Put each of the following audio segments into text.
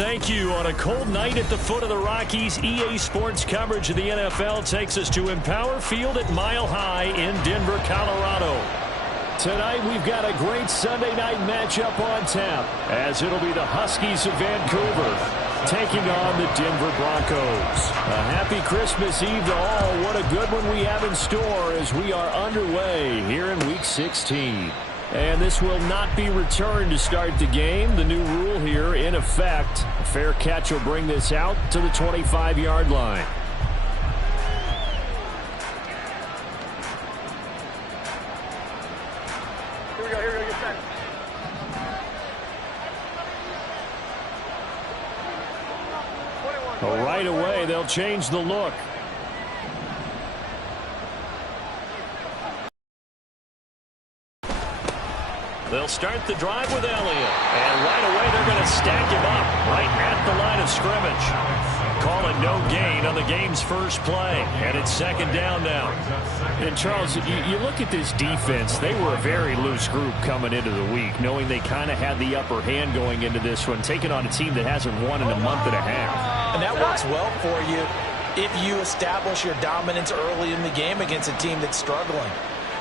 thank you. On a cold night at the foot of the Rockies, EA Sports coverage of the NFL takes us to Empower Field at Mile High in Denver, Colorado. Tonight we've got a great Sunday night matchup on tap, as it'll be the Huskies of Vancouver taking on the Denver Broncos. A happy Christmas Eve to all. What a good one we have in store as we are underway here in Week 16. And this will not be returned to start the game. The new rule here in effect. A fair catch will bring this out to the 25-yard line. Here we go, get set. Well, right away, they'll change the look. They'll start the drive with Elliott. And right away, they're going to stack him up right at the line of scrimmage. Call it no gain on the game's first play. And it's second down now. And, Charles, you look at this defense. They were a very loose group coming into the week, knowing they kind of had the upper hand going into this one, taking on a team that hasn't won in a month and a half. And that works well for you if you establish your dominance early in the game against a team that's struggling.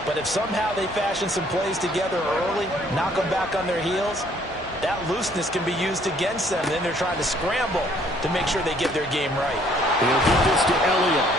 But if somehow they fashion some plays together early, knock them back on their heels, that looseness can be used against them. Then they're trying to scramble to make sure they get their game right. They'll get this to Elliott.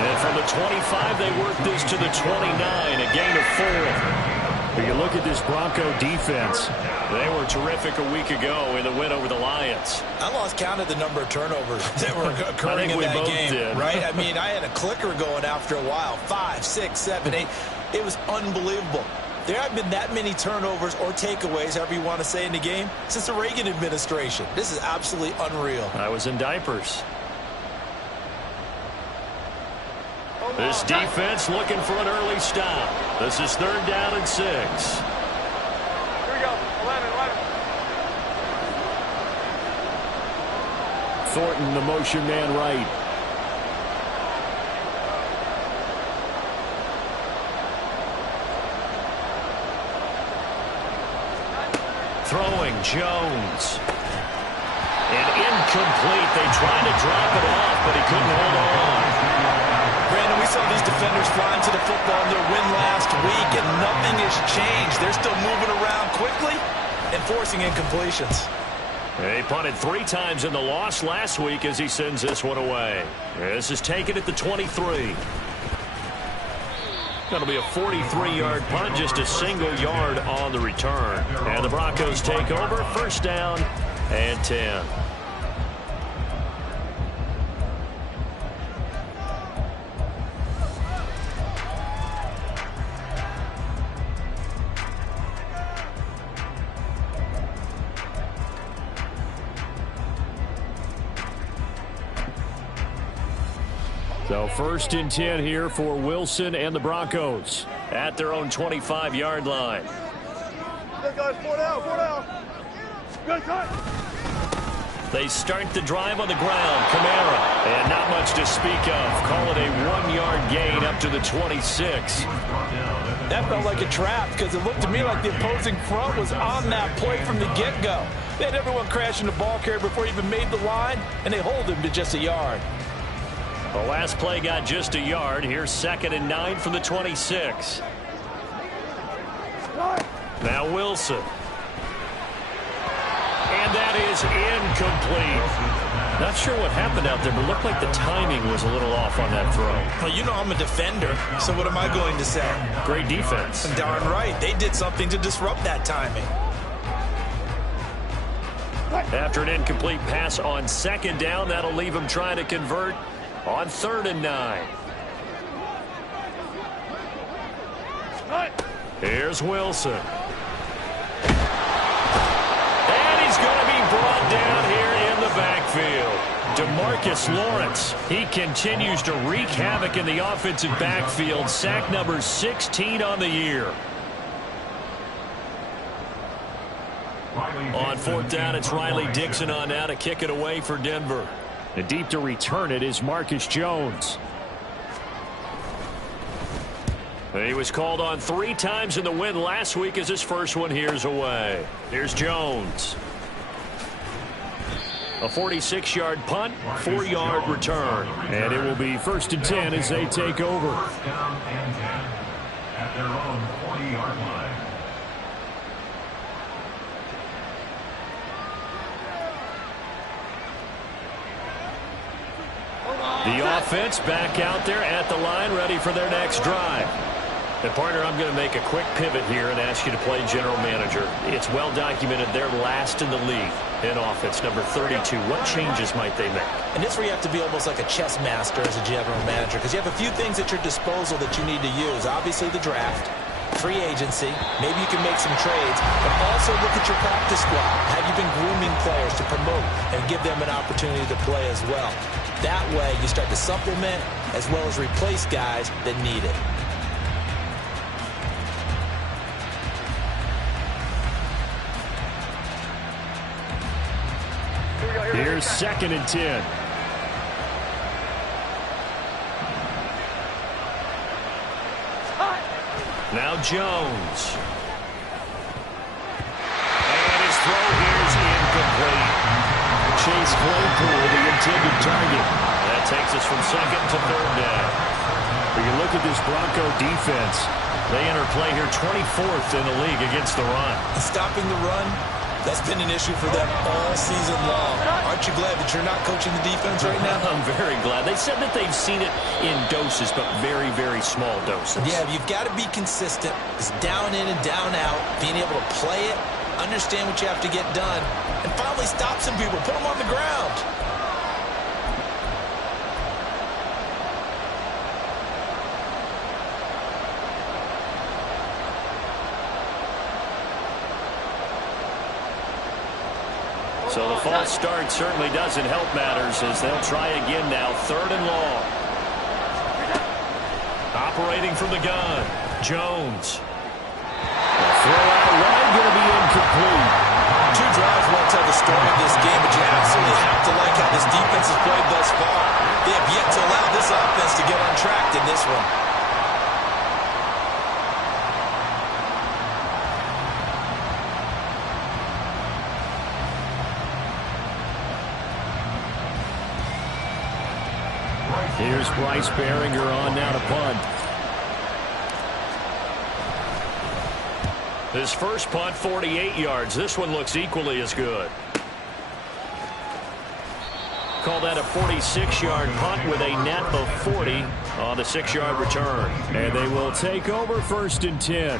And from the 25, they work this to the 29, a gain of 4. But you look at this Bronco defense. They were terrific a week ago in the win over the Lions. I lost count of the number of turnovers that were occurring in that game. Right? I mean, I had a clicker going after a while. 5, 6, 7, 8. It was unbelievable. There haven't been that many turnovers or takeaways, however you want to say, in the game since the Reagan administration. This is absolutely unreal. I was in diapers. This defense looking for an early stop. This is 3rd down and 6. Here we go. 11. Thornton, the motion man right. Throwing Jones. And incomplete. They tried to drop it off, but he couldn't hold on. Brandon, we saw these defenders flying to the football in their win last week, and nothing has changed. They're still moving around quickly and forcing incompletions. They punted 3 times in the loss last week as he sends this one away. This is taken at the 23. That'll be a 43-yard punt, just a single yard on the return. And the Broncos take over, 1st down and 10. So 1st and 10 here for Wilson and the Broncos at their own 25-yard line. Let's go, 4 down. Good time. They start the drive on the ground. Kamara, and not much to speak of. Call it a 1-yard gain up to the 26. That felt like a trap because it looked to me like the opposing front was on that play from the get-go. They had everyone crashing the ball carrier before he even made the line, and they hold him to just a yard. The last play got just a yard. Here's 2nd and 9 from the 26. Now Wilson. And that is incomplete. Not sure what happened out there, but it looked like the timing was a little off on that throw. Well, you know I'm a defender, so what am I going to say? Great defense. Darn right. They did something to disrupt that timing. After an incomplete pass on 2nd down, that'll leave him trying to convert on 3rd and 9. Here's Wilson. And he's going to be brought down here in the backfield. DeMarcus Lawrence, he continues to wreak havoc in the offensive backfield. Sack number 16 on the year. On 4th down, it's Riley Dixon on now to kick it away for Denver. And deep to return it is Marcus Jones. He was called on 3 times in the win last week as his first one here's away. Here's Jones. A 46-yard punt, 4-yard return. And it will be 1st and 10 as they take over. Down and 10 at their own 40-yard line. The offense back out there at the line, ready for their next drive. And, partner, I'm going to make a quick pivot here and ask you to play general manager. It's well documented they're last in the league in offense, number 32. What changes might they make? And this is where you have to be almost like a chess master as a general manager, because you have a few things at your disposal that you need to use. Obviously, the draft, free agency, maybe you can make some trades, but also look at your practice squad. Have you been grooming players to promote and give them an opportunity to play as well? That way, you start to supplement as well as replace guys that need it. Here's 2nd and 10. Now Jones. And his throw here is incomplete. Chase Claypool, the intended target. That takes us from 2nd to 3rd down. When you look at this Bronco defense, they enter play here 24th in the league against the run. Stopping the run, that's been an issue for them all season long. Aren't you glad that you're not coaching the defense right now? I'm very glad. They said that they've seen it in doses, but very, very small doses. Yeah, you've got to be consistent. It's down in and down out, being able to play it, understand what you have to get done, and finally stop some people, put them on the ground. So the false start certainly doesn't help matters as they'll try again now. 3rd and long. Operating from the gun. Jones. The throw out wide going to be incomplete. 2 drives won't tell the story of this game, but you absolutely have to like how this defense has played thus far. They have yet to allow this offense to get on track in this one. Here's Bryce Behringer on now to punt. His first punt, 48 yards. This one looks equally as good. Call that a 46-yard punt with a net of 40 on the 6-yard return. And they will take over 1st and 10.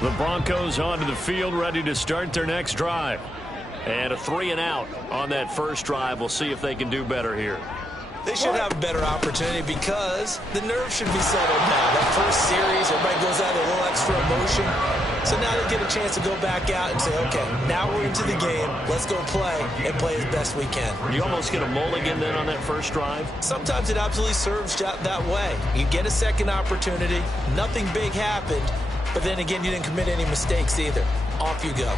The Broncos onto the field, ready to start their next drive. And a 3-and-out on that first drive. We'll see if they can do better here. They should have a better opportunity because the nerves should be settled now. That first series, everybody goes out with a little extra emotion. So now they get a chance to go back out and say, okay, now we're into the game. Let's go play and play as best we can. You almost get a mulligan then on that first drive? Sometimes it absolutely serves that way. You get a second opportunity. Nothing big happened. But then again, you didn't commit any mistakes either. Off you go.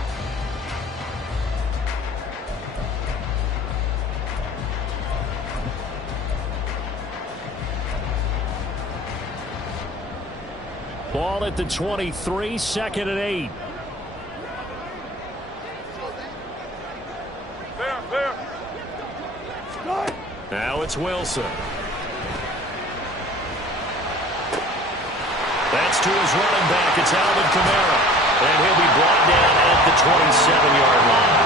Ball at the 23, 2nd and 8. Now it's Wilson. That's to his running back. It's Alvin Kamara. And he'll be brought down at the 27-yard line.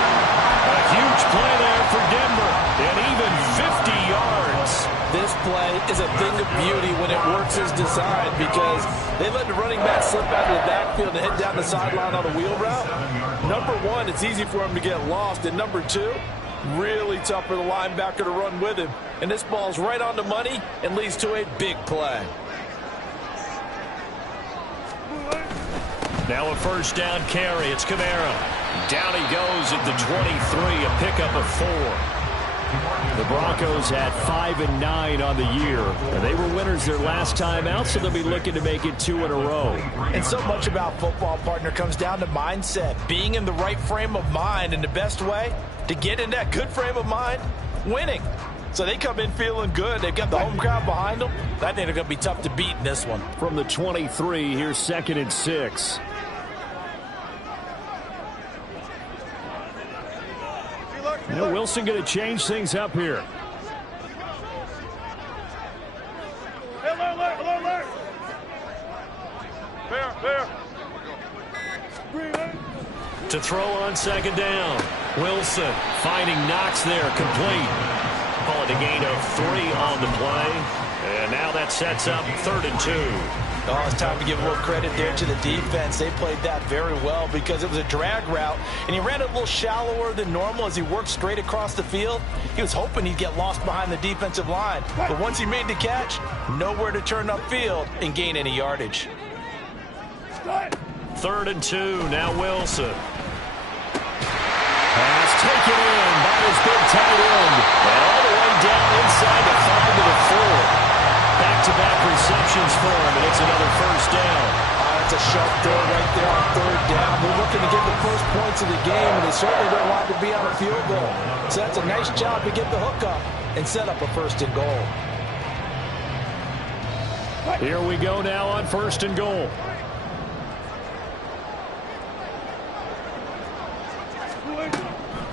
A huge play there for Denver. And even 50 yards. This play is a thing of beauty when it works as designed because they let the running back slip out of the backfield and head down the sideline on a wheel route. Number one, it's easy for him to get lost. And number two, really tough for the linebacker to run with him. And this ball's right on the money and leads to a big play. Now a first down carry. It's Kamara. Down he goes at the 23, a pickup of 4. The Broncos had 5-9 on the year. And they were winners their last time out, so they'll be looking to make it 2 in a row. And so much about football, partner, comes down to mindset. Being in the right frame of mind, and the best way to get in that good frame of mind, winning. So they come in feeling good. They've got the home crowd behind them. I think they're going to be tough to beat in this one. From the 23, here's 2nd and 6. Now Wilson going to change things up here. Hey, alert, alert, alert. Fair. To throw on second down. Wilson finding Knox there, complete. Call it a gain of 3 on the play. And now that sets up 3rd and 2. Oh, it's time to give a little credit there to the defense. They played that very well because it was a drag route, and he ran it a little shallower than normal as he worked straight across the field. He was hoping he'd get lost behind the defensive line. But once he made the catch, nowhere to turn upfield and gain any yardage. 3rd and 2, now Wilson. Pass taken in by his big tight end. And all the way down inside the 5 to the 4. Back-to-back receptions for him, and it's another first down. That's a sharp throw right there on 3rd down. They're looking to get the first points of the game, and they certainly don't want to be on a field goal. So that's a nice job to get the hook up and set up a 1st and goal. Here we go now on 1st and goal.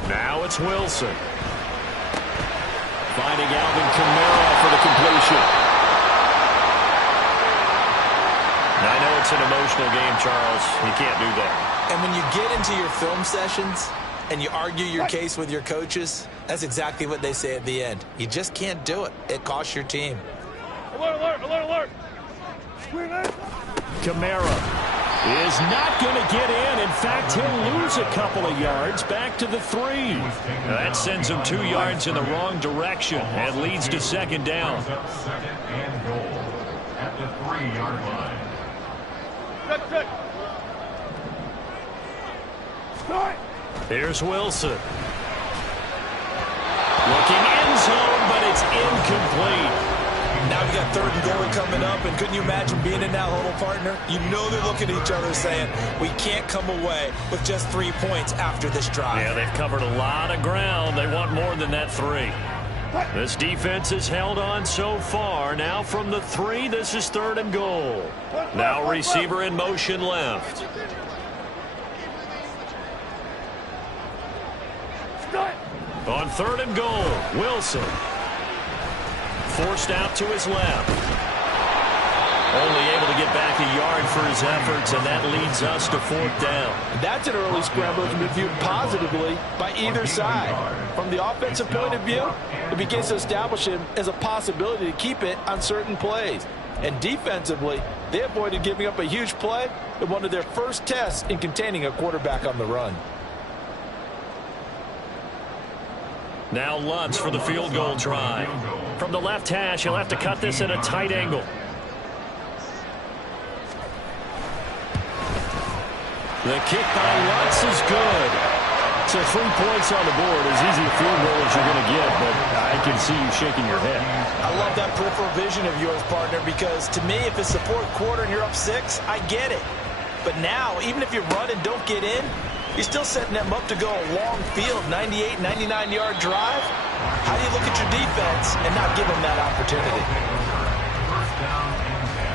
Now it's Wilson. Finding Alvin Kamara for the completion. Now, I know it's an emotional game, Charles. You can't do that. And when you get into your film sessions and you argue your case with your coaches, that's exactly what they say at the end. You just can't do it. It costs your team. Alert, alert, alert, alert. Kamara is not going to get in. In fact, he'll lose a couple of yards back to the 3. That sends him 2 yards in the wrong direction and leads to 2nd down. 2nd and goal at the 3-yard line. Here's Wilson. Looking end zone, but it's incomplete. Now we got 3rd and goal coming up, and couldn't you imagine being in that huddle, partner? You know they're looking at each other saying, we can't come away with just 3 points after this drive. Yeah, they've covered a lot of ground. They want more than that 3. This defense has held on so far. Now from the 3, this is 3rd and goal. Now receiver in motion left. On 3rd and goal, Wilson. Forced out to his left. Only able to get back a yard for his efforts, and that leads us to 4th down. That's an early scramble that can be viewed positively by either side. From the offensive point of view, it begins to establish him as a possibility to keep it on certain plays. And defensively, they avoided giving up a huge play in one of their first tests in containing a quarterback on the run. Now Lutz for the field goal try. From the left hash, he'll have to cut this at a tight angle. The kick by Lutz is good. So 3 points on the board, as easy a field goal as you're going to get, but I can see you shaking your head. I love that peripheral vision of yours, partner, because to me, if it's the 4th quarter and you're up 6, I get it. But now, even if you run and don't get in, you're still setting them up to go a long field, 98, 99-yard drive. How do you look at your defense and not give them that opportunity? 1st down and 10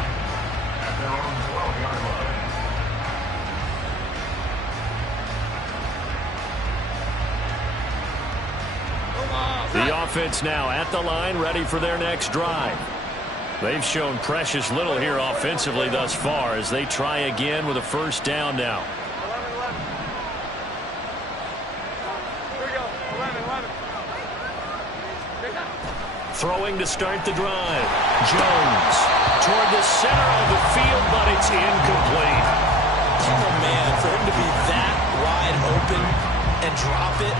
at their own 12-yard line. The offense now at the line, ready for their next drive. They've shown precious little here offensively thus far as they try again with a 1st down now. Throwing to start the drive. Jones toward the center of the field, but it's incomplete. Oh, man, for him to be that wide open and drop it.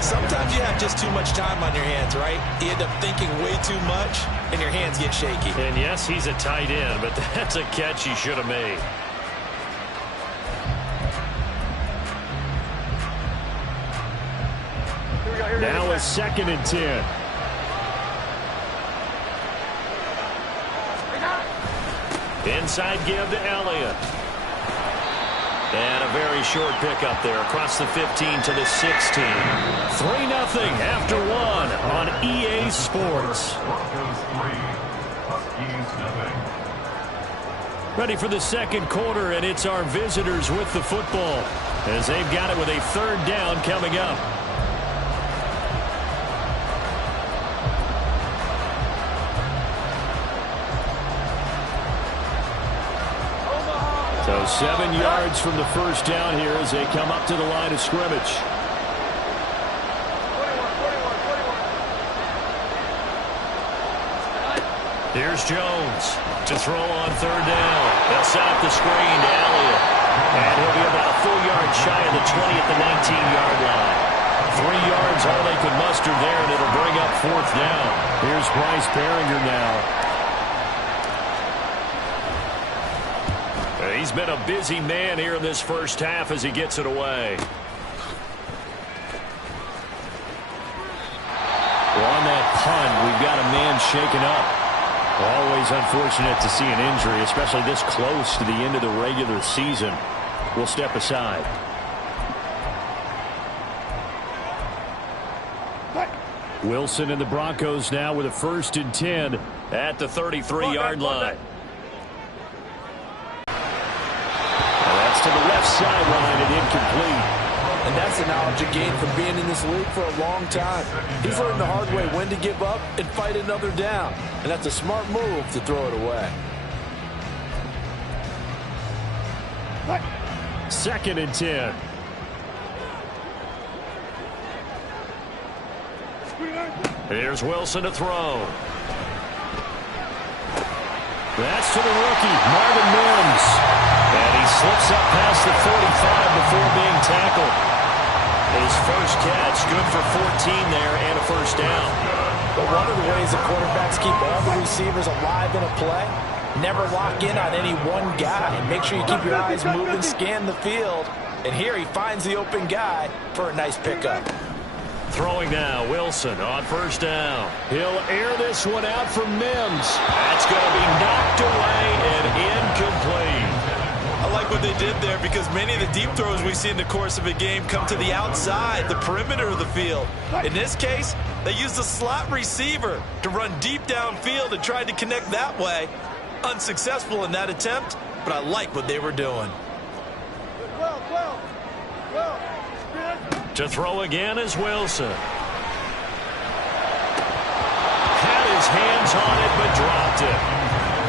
Sometimes you have just too much time on your hands, right? You end up thinking way too much, and your hands get shaky. And yes, he's a tight end, but that's a catch he should have made. Now a 2nd and 10. Inside give to Elliott. And a very short pickup there across the 15 to the 16. 3-0 after 1 on EA Sports. Ready for the 2nd quarter, and it's our visitors with the football as they've got it with a 3rd down coming up. So 7 yards from the first down here as they come up to the line of scrimmage. Here's Jones to throw on third down. They'll set up the screen to Elliott. And he'll be about a full yard shy of the 20 at the 19-yard line. 3 yards all they could muster there, and it'll bring up fourth down. Here's Bryce Behringer now. He's been a busy man here in this first half as he gets it away. Well, on that punt, we've got a man shaken up. Always unfortunate to see an injury, especially this close to the end of the regular season. We'll step aside. Wilson and the Broncos now with a 1st and 10 at the 33-yard line. To the left sideline and incomplete. And that's the knowledge you gain from being in this league for a long time. He's learned the hard way when to give up and fight another down. And that's a smart move to throw it away. 2nd and 10. Here's Wilson to throw. That's to the rookie, Marvin Mims. And he slips up past the 45 before being tackled. His first catch, good for 14 there and a first down. But one of the ways that quarterbacks keep all the receivers alive in a play, never lock in on any one guy. And make sure you keep your eyes moving, scan the field. And here he finds the open guy for a nice pickup. Throwing now, Wilson on first down. He'll air this one out for Mims. That's going to be knocked away and incomplete. I like what they did there because many of the deep throws we see in the course of a game come to the outside, the perimeter of the field. In this case, they used a slot receiver to run deep downfield and tried to connect that way. Unsuccessful in that attempt, but I like what they were doing. To throw again is Wilson. Had his hands on it, but dropped it.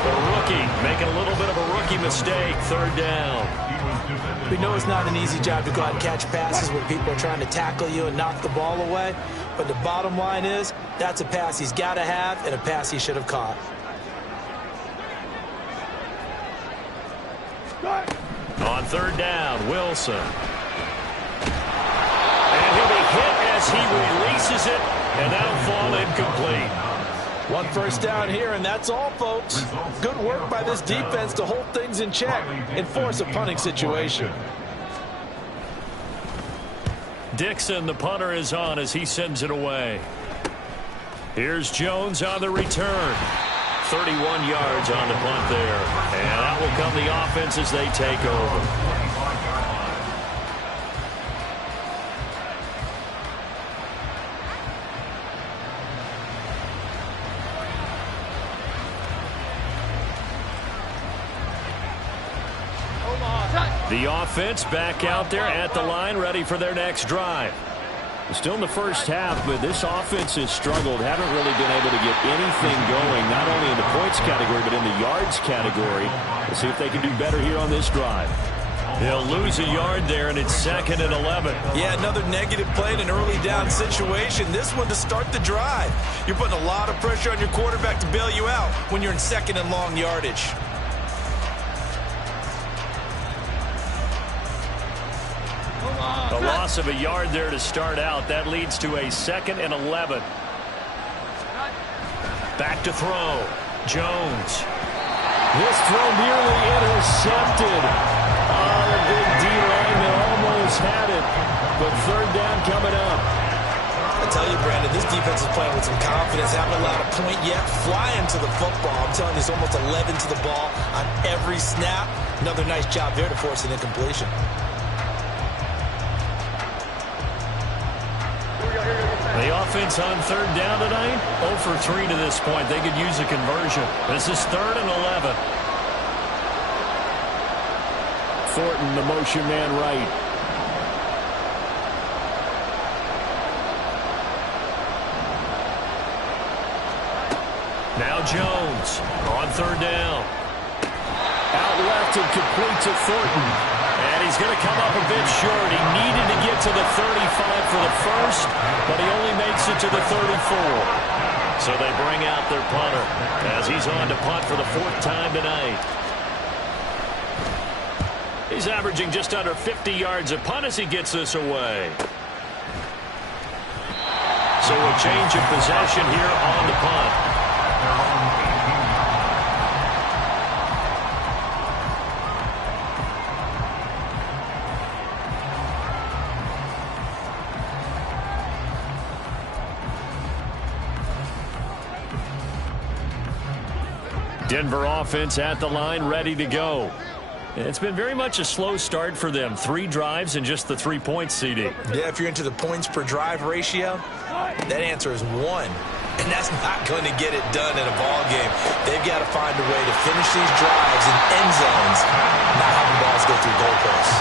The rookie making a little bit of a rookie mistake, 3rd down. We know it's not an easy job to go out and catch passes when people are trying to tackle you and knock the ball away. But the bottom line is, that's a pass he's got to have and a pass he should have caught. On 3rd down, Wilson. And he'll be hit as he releases it, and that'll fall incomplete. 1 first down here, and that's all, folks. Good work by this defense to hold things in check and force a punting situation. Dixon, the punter, is on as he sends it away. Here's Jones on the return. 31 yards on the punt there. And that will come the offense as they take over. The offense back out there at the line, ready for their next drive. Still in the first half, but this offense has struggled. Haven't really been able to get anything going, not only in the points category, but in the yards category. We'll see if they can do better here on this drive. They'll lose a yard there, and it's 2nd and 11. Yeah, another negative play in an early down situation. This one to start the drive. You're putting a lot of pressure on your quarterback to bail you out when you're in 2nd and long yardage. A loss of a yard there to start out. That leads to a 2nd and 11. Back to throw. Jones. This throw nearly intercepted. Oh, the big D lineman almost had it. But 3rd down coming up. I tell you, Brandon, this defense is playing with some confidence. Haven't allowed a point yet. Flying to the football. I'm telling you, there's almost 11 to the ball on every snap. Another nice job there to force an incompletion. The offense on 3rd down tonight, 0 for 3 to this point. They could use a conversion. This is 3rd and 11. Thornton, the motion man right. Now Jones on 3rd down. Out left and complete to Thornton. And he's going to come up a bit short. He needed to get to the 35 for the first, but he only makes it to the 34. So they bring out their punter as he's on to punt for the 4th time tonight. He's averaging just under 50 yards a punt as he gets this away. So a change of possession here on the punt. Denver offense at the line, ready to go. It's been very much a slow start for them. 3 drives and just the 3 points, CD. Yeah, if you're into the points per drive ratio, that answer is 1. And that's not going to get it done in a ball game. They've got to find a way to finish these drives in end zones, not having balls go through goalposts.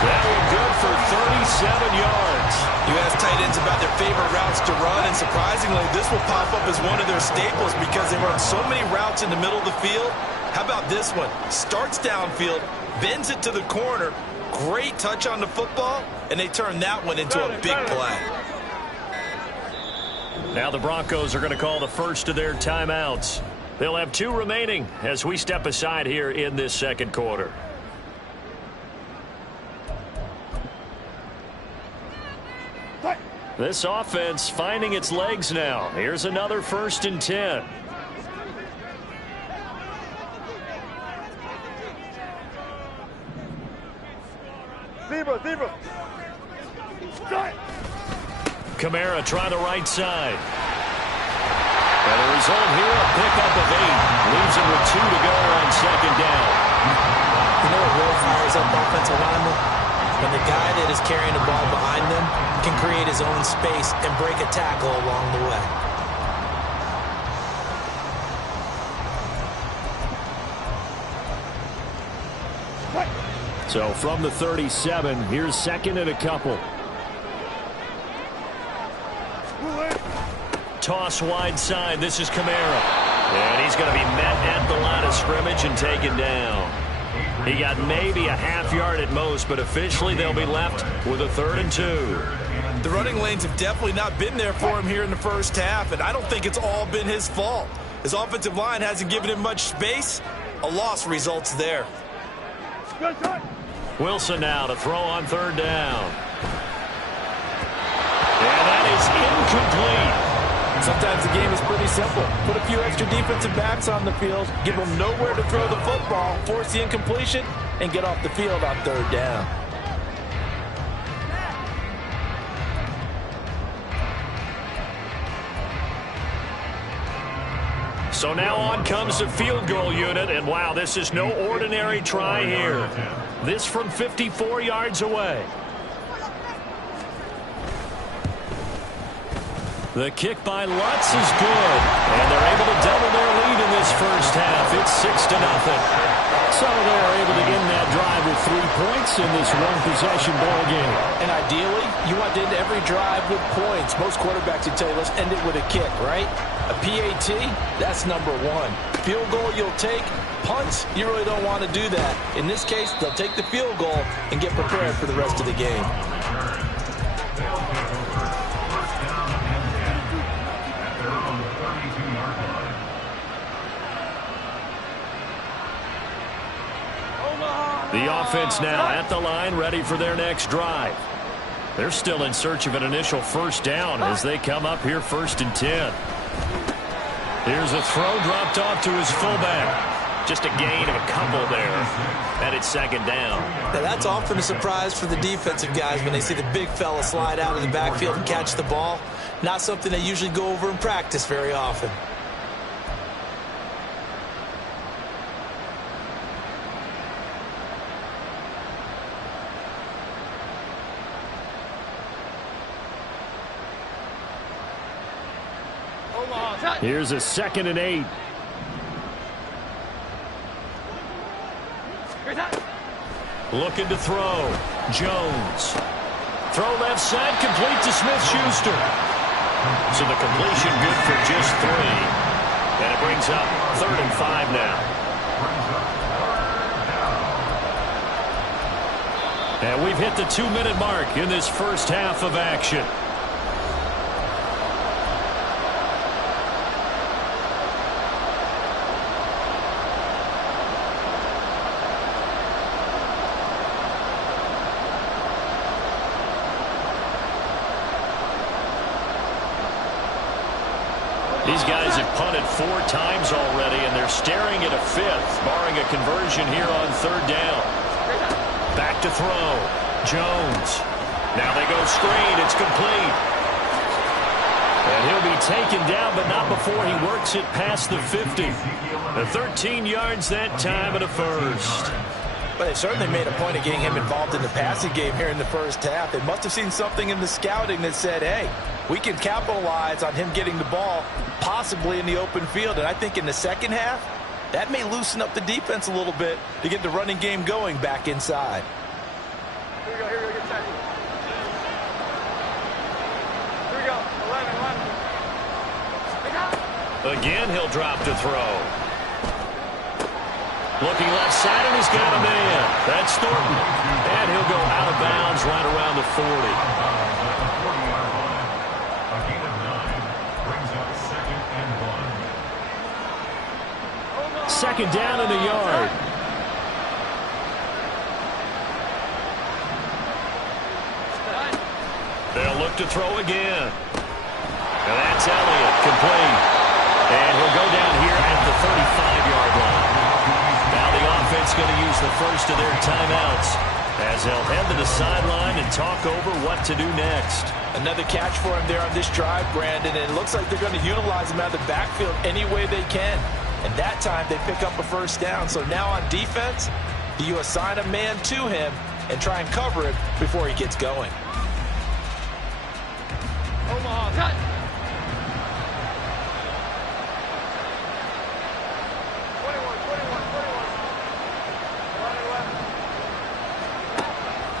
That was good for 37 yards. You ask tight ends about their favorite routes to run, and surprisingly, this will pop up as one of their staples because they run so many routes in the middle of the field. How about this one? Starts downfield, bends it to the corner, great touch on the football, and they turn that one into a big play. Now the Broncos are going to call the first of their timeouts. They'll have 2 remaining as we step aside here in this second quarter. This offense finding its legs now. Here's another 1st and 10. Zebra. Kamara try the right side. And the result here, a pickup of 8. Leaves him with 2 to go on 2nd down. You know what really fires up offensive linemen? When the guy that is carrying the ball behind them can create his own space and break a tackle along the way. So from the 37, here's 2nd and a couple. Toss wide side. This is Kamara. And he's going to be met at the line of scrimmage and taken down. He got maybe a half yard at most, but officially they'll be left with a 3rd and 2. The running lanes have definitely not been there for him here in the first half, and I don't think it's all been his fault. His offensive line hasn't given him much space. A loss results there. Wilson now to throw on 3rd down. And that is incomplete. Sometimes the game is pretty simple. Put a few extra defensive backs on the field, give them nowhere to throw the football, force the incompletion, and get off the field on 3rd down. So now on comes the field goal unit, and wow, this is no ordinary try here. This from 54 yards away. The kick by Lutz is good, and they're able to double their lead in this first half. It's 6-0. So they're able to end that drive with 3 points in this one-possession ball game. And ideally, you want to end every drive with points. Most quarterbacks would tell you, let's end it with a kick, right? A PAT, that's number 1. Field goal you'll take. Punts, you really don't want to do that. In this case, they'll take the field goal and get prepared for the rest of the game. The offense now at the line, ready for their next drive. They're still in search of an initial 1st down as they come up here 1st and 10. Here's a throw dropped off to his fullback. Just a gain of a couple there. And it's 2nd down. Now that's often a surprise for the defensive guys when they see the big fella slide out of the backfield and catch the ball. Not something they usually go over in practice very often. Here's a 2nd and 8. Looking to throw. Jones. Throw left side, complete to Smith-Schuster. So the completion good for just 3. And it brings up 3rd and 5 now. And we've hit the 2-minute mark in this first half of action. These guys have punted 4 times already, and they're staring at a 5th, barring a conversion here on 3rd down. Back to throw. Jones. Now they go screen. It's complete. And he'll be taken down, but not before he works it past the 50. The 13 yards that time and a first. But they certainly made a point of getting him involved in the passing game here in the first half. They must have seen something in the scouting that said, hey, we can capitalize on him getting the ball, possibly in the open field. And I think in the second half, that may loosen up the defense a little bit to get the running game going back inside. Here we go, get set. Here we go, 11. Again, he'll drop to throw. Looking left side, and he's got a man. That's Thornton. And he'll go out of bounds right around the 40. A gain of 9 brings up 2nd and 1. Second down in the yard. They'll look to throw again. And that's Elliott, complete. And he'll go down here at the 35-yard line. Now the offense going to use the first of their timeouts as they'll head to the sideline and talk over what to do next. Another catch for him there on this drive, Brandon, and it looks like they're going to utilize him out of the backfield any way they can. And that time they pick up a first down. So now on defense, do you assign a man to him and try and cover it before he gets going? Omaha, cut.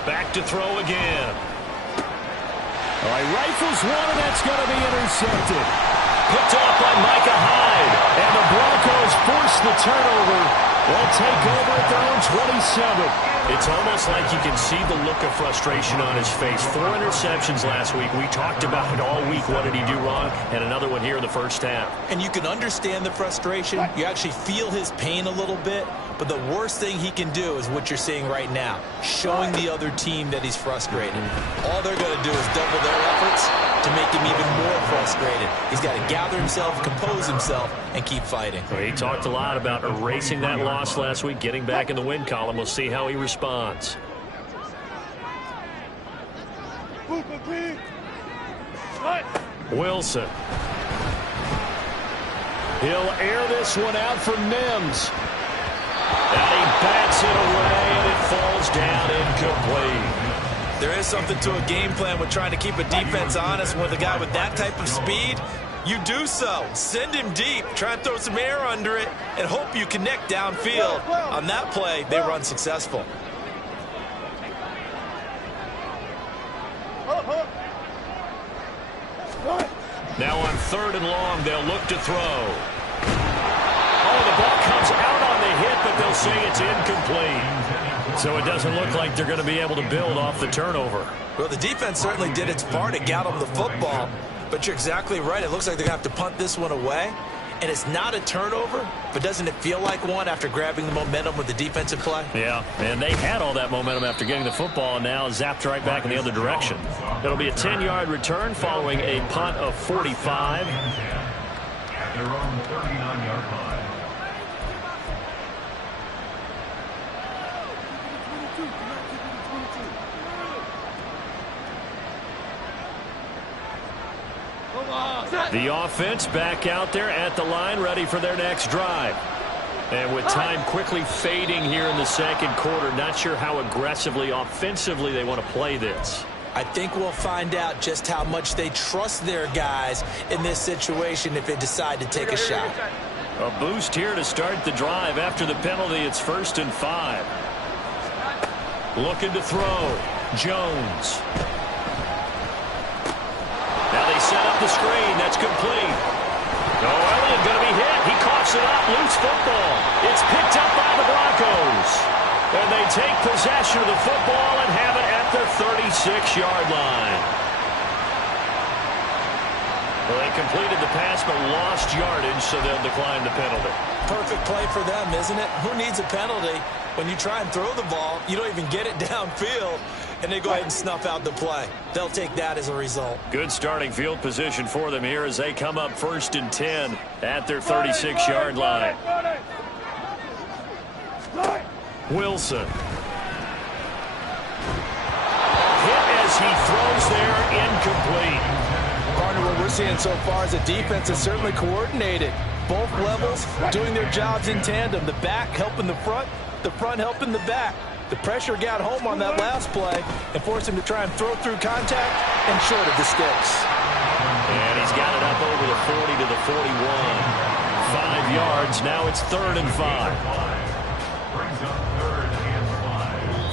Back to throw again. All right, rifles one, and that's going to be intercepted. Picked off by Micah Hyde. And the Broncos force the turnover. They'll take over at their own 27. It's almost like you can see the look of frustration on his face. 4 interceptions last week. We talked about it all week. What did he do wrong? And another one here in the first half. And you can understand the frustration. You actually feel his pain a little bit. But the worst thing he can do is what you're seeing right now, showing the other team that he's frustrated. All they're going to do is double their efforts to make him even more frustrated. He's got to gather himself, compose himself, and keep fighting. Well, he talked a lot about erasing that loss last week, getting back in the win column. We'll see how he responds. Wilson. He'll air this one out for Mims. And he bats it away, and it falls down incomplete. There is something to a game plan with trying to keep a defense honest with a guy with that type of speed. You do so. Send him deep, try and throw some air under it, and hope you connect downfield. On that play, they were unsuccessful. Now on 3rd and long, they'll look to throw. Oh, the ball comes out on the hit, but they'll say it's incomplete. So it doesn't look like they're going to be able to build off the turnover. Well, the defense certainly did its part to get them the football, but you're exactly right. It looks like they're going to have to punt this one away. And it's not a turnover, but doesn't it feel like one after grabbing the momentum with the defensive play? Yeah, and they had all that momentum after getting the football, and now zapped right back in the other direction. It'll be a 10-yard return following a punt of 45. At their own 39-yard line. The offense back out there at the line, ready for their next drive. And with time quickly fading here in the second quarter, not sure how aggressively, offensively they want to play this. I think we'll find out just how much they trust their guys in this situation if they decide to take a shot. A boost here to start the drive. After the penalty, it's 1st and 5. Looking to throw. Jones. Now they set up the screen. That's complete. Oh, Elliott going to be hit. He coughs it up. Loose football. It's picked up by the Broncos. And they take possession of the football and have it the 36-yard line. Well, they completed the pass but lost yardage, so they'll decline the penalty. Perfect play for them, isn't it? Who needs a penalty when you try and throw the ball, you don't even get it downfield, and they go ahead and snuff out the play. They'll take that as a result. Good starting field position for them here as they come up 1st and 10 at their 36-yard line. Wilson. Hit as he throws there, incomplete. Partner, what we're seeing so far is the defense is certainly coordinated. Both levels doing their jobs in tandem. The back helping the front helping the back. The pressure got home on that last play and forced him to try and throw through contact and short of the sticks. And he's got it up over the 40 to the 41. 5 yards. Now it's 3rd and 5.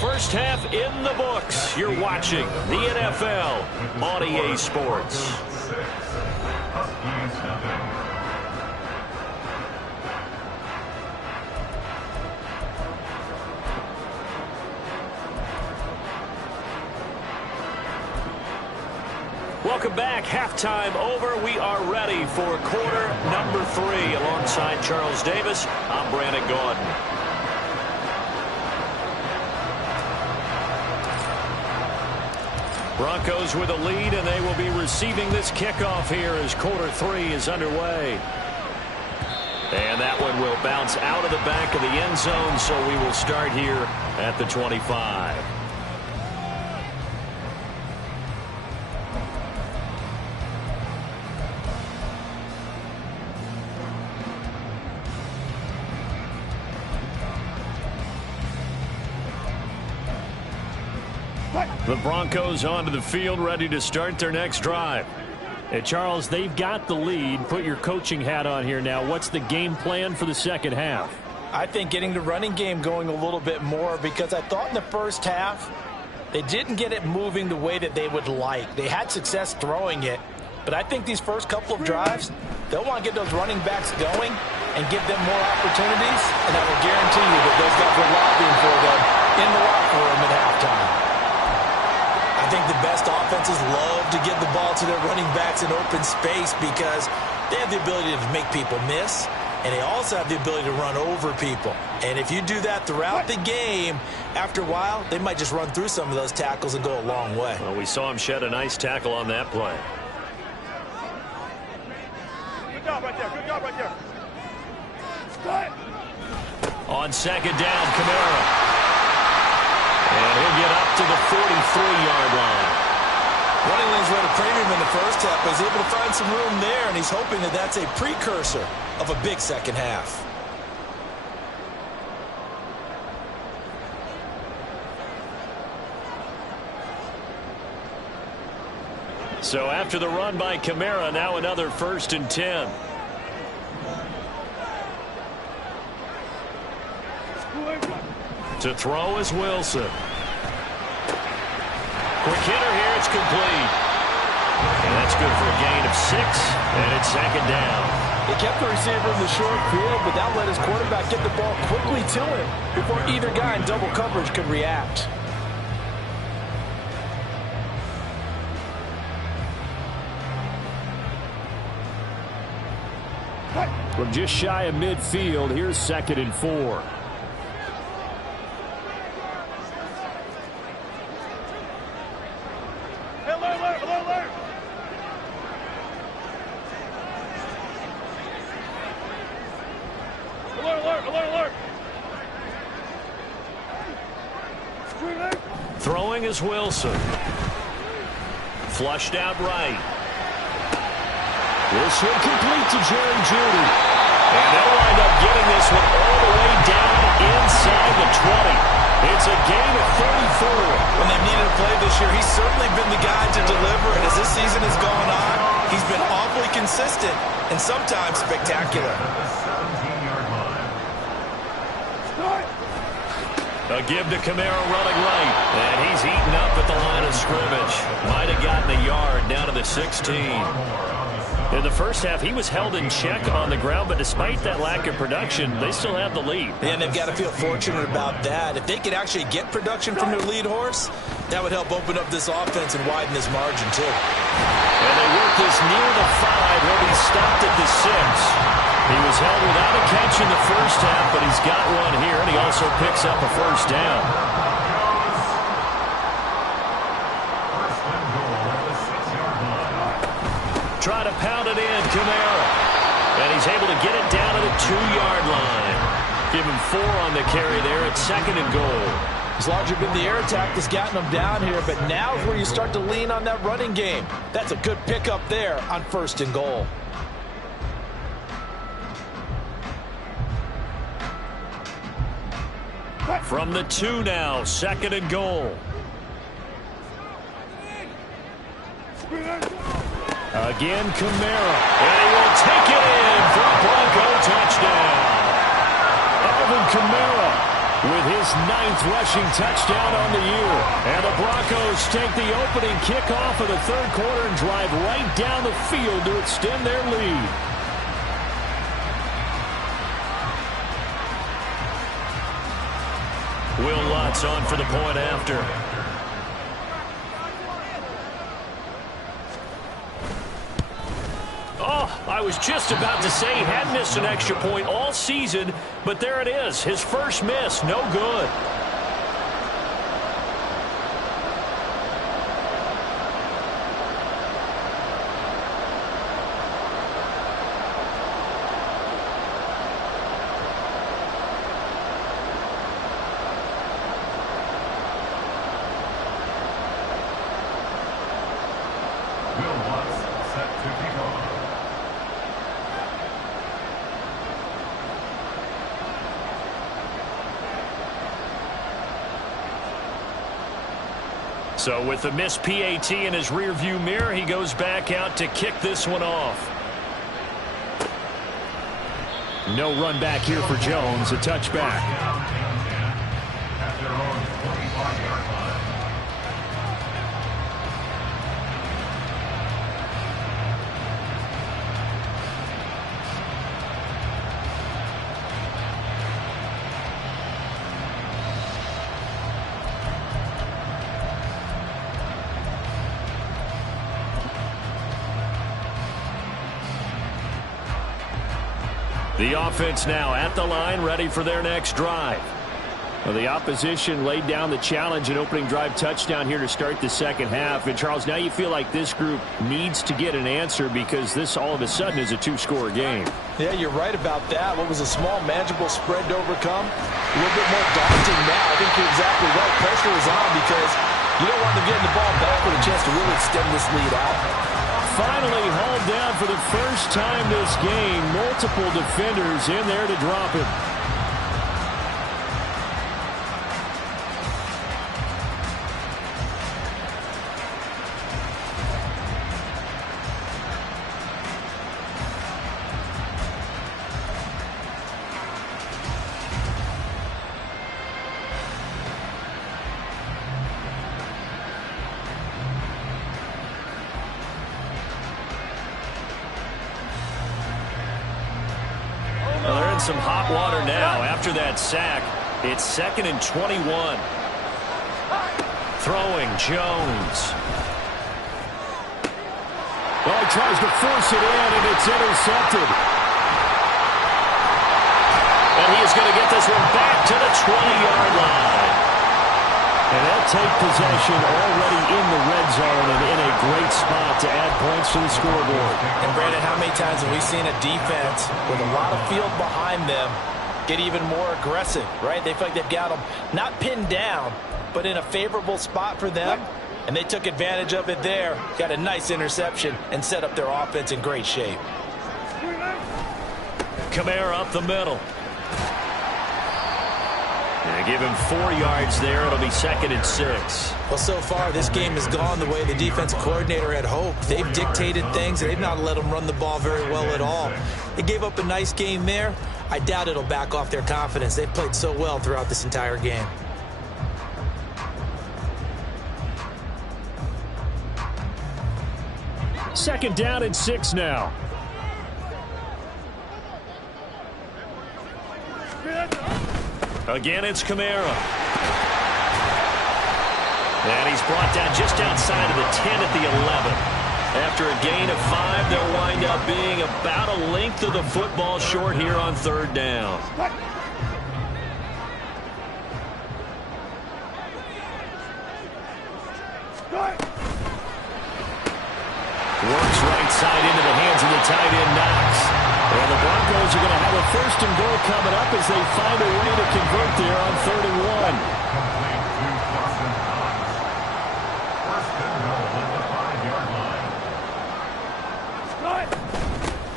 First half in the books. You're watching the NFL on EA Sports. Welcome back. Halftime over. We are ready for quarter number 3. Alongside Charles Davis, I'm Brandon Gaudin. Broncos with a lead, and they will be receiving this kickoff here as quarter 3 is underway. And that one will bounce out of the back of the end zone, so we will start here at the 25. The Broncos onto the field, ready to start their next drive. Hey, Charles, they've got the lead. Put your coaching hat on here now. What's the game plan for the second half? I think getting the running game going a little bit more, because I thought in the first half they didn't get it moving the way that they would like. They had success throwing it, but I think these first couple of drives, they'll want to get those running backs going and give them more opportunities, and I will guarantee you that those guys were lobbying for them in the locker room at halftime. I think the best offenses love to give the ball to their running backs in open space because they have the ability to make people miss, and they also have the ability to run over people. And if you do that throughout the game, after a while, they might just run through some of those tackles and go a long way. Well, we saw him shed a nice tackle on that play. Good job right there. Good job right there. On second down, Kamara. And he'll get up to the 43-yard line. Running lanes were at a premium in the first half, but he's able to find some room there, and he's hoping that that's a precursor of a big second half. So after the run by Kamara, now another 1st and 10. To throw is Wilson. Quick hitter here, it's complete. And that's good for a gain of 6, and it's second down. They kept the receiver in the short field, but that let his quarterback get the ball quickly to him before either guy in double coverage could react. From just shy of midfield, here's 2nd and 4. Throwing is Wilson. Flushed out right. This one complete to Jerry Jeudy. And they'll wind up getting this one all the way down inside the 20. It's a gain of 34. When they've needed a play this year, he's certainly been the guy to deliver. And as this season has gone on, he's been awfully consistent and sometimes spectacular. A give to Kamara running right. And he's eaten up at the line of scrimmage. Might have gotten a yard down to the 16. In the first half, he was held in check on the ground, but despite that lack of production, they still have the lead. And they've got to feel fortunate about that. If they could actually get production from their lead horse, that would help open up this offense and widen this margin, too. And they work this near the 5. He'll be stopped at the 6. He was held without a catch in the first half, but he's got one here, and he also picks up a first down. Try to pound it in, Kamara. And he's able to get it down to the 2-yard line. Give him 4 on the carry there at 2nd and goal. It's largely been the air attack that's gotten them down here, but now is where you start to lean on that running game. That's a good pickup there on 1st and goal. From the 2 now, 2nd and goal. Again, Kamara. And he will take it in for a Bronco touchdown. Alvin Kamara with his 9th rushing touchdown on the year. And the Broncos take the opening kickoff of the 3rd quarter and drive right down the field to extend their lead. Will Lutz on for the point after. Oh, I was just about to say he had missed an extra point all season, but there it is. His first miss, no good. So with the missed PAT in his rearview mirror, he goes back out to kick this one off. No run back here for Jones, a touchback. At their own 45-yard line. The offense now at the line, ready for their next drive. Well, the opposition laid down the challenge and opening drive touchdown here to start the 2nd half. And, Charles, now you feel like this group needs to get an answer because this all of a sudden is a 2-score game. Yeah, you're right about that. What was a small, manageable spread to overcome? A little bit more daunting now. I think you're exactly right. Pressure is on because you don't want them getting the ball back with a chance to really extend this lead out. Finally hauled down for the first time this game. Multiple defenders in there to drop him. Some hot water now after that sack. It's 2nd and 21. Throwing Jones. Well, he tries to force it in, and it's intercepted. And he is going to get this one back to the 20-yard line. And they'll take possession already in the red zone and in a great spot to add points to the scoreboard. And, Brandon, how many times have we seen a defense with a lot of field behind them get even more aggressive, right? They feel like they've got them not pinned down, but in a favorable spot for them. And they took advantage of it there, got a nice interception, and set up their offense in great shape. Kamara up the middle. They give him 4 yards there. It'll be 2nd and 6. Well, so far, this game has gone the way the defensive coordinator had hoped. They've dictated things. They've not let them run the ball very well at all. They gave up a nice game there. I doubt it'll back off their confidence. They've played so well throughout this entire game. 2nd down and 6 now. Again, it's Kamara. And he's brought down just outside of the 10 at the 11. After a gain of 5, they'll wind up being about a length of the football short here on 3rd down. Works right side into the hands of the tight end Knox. And the Broncos are going to have a 1st and goal coming up as they find a way to convert there on 3rd and 1.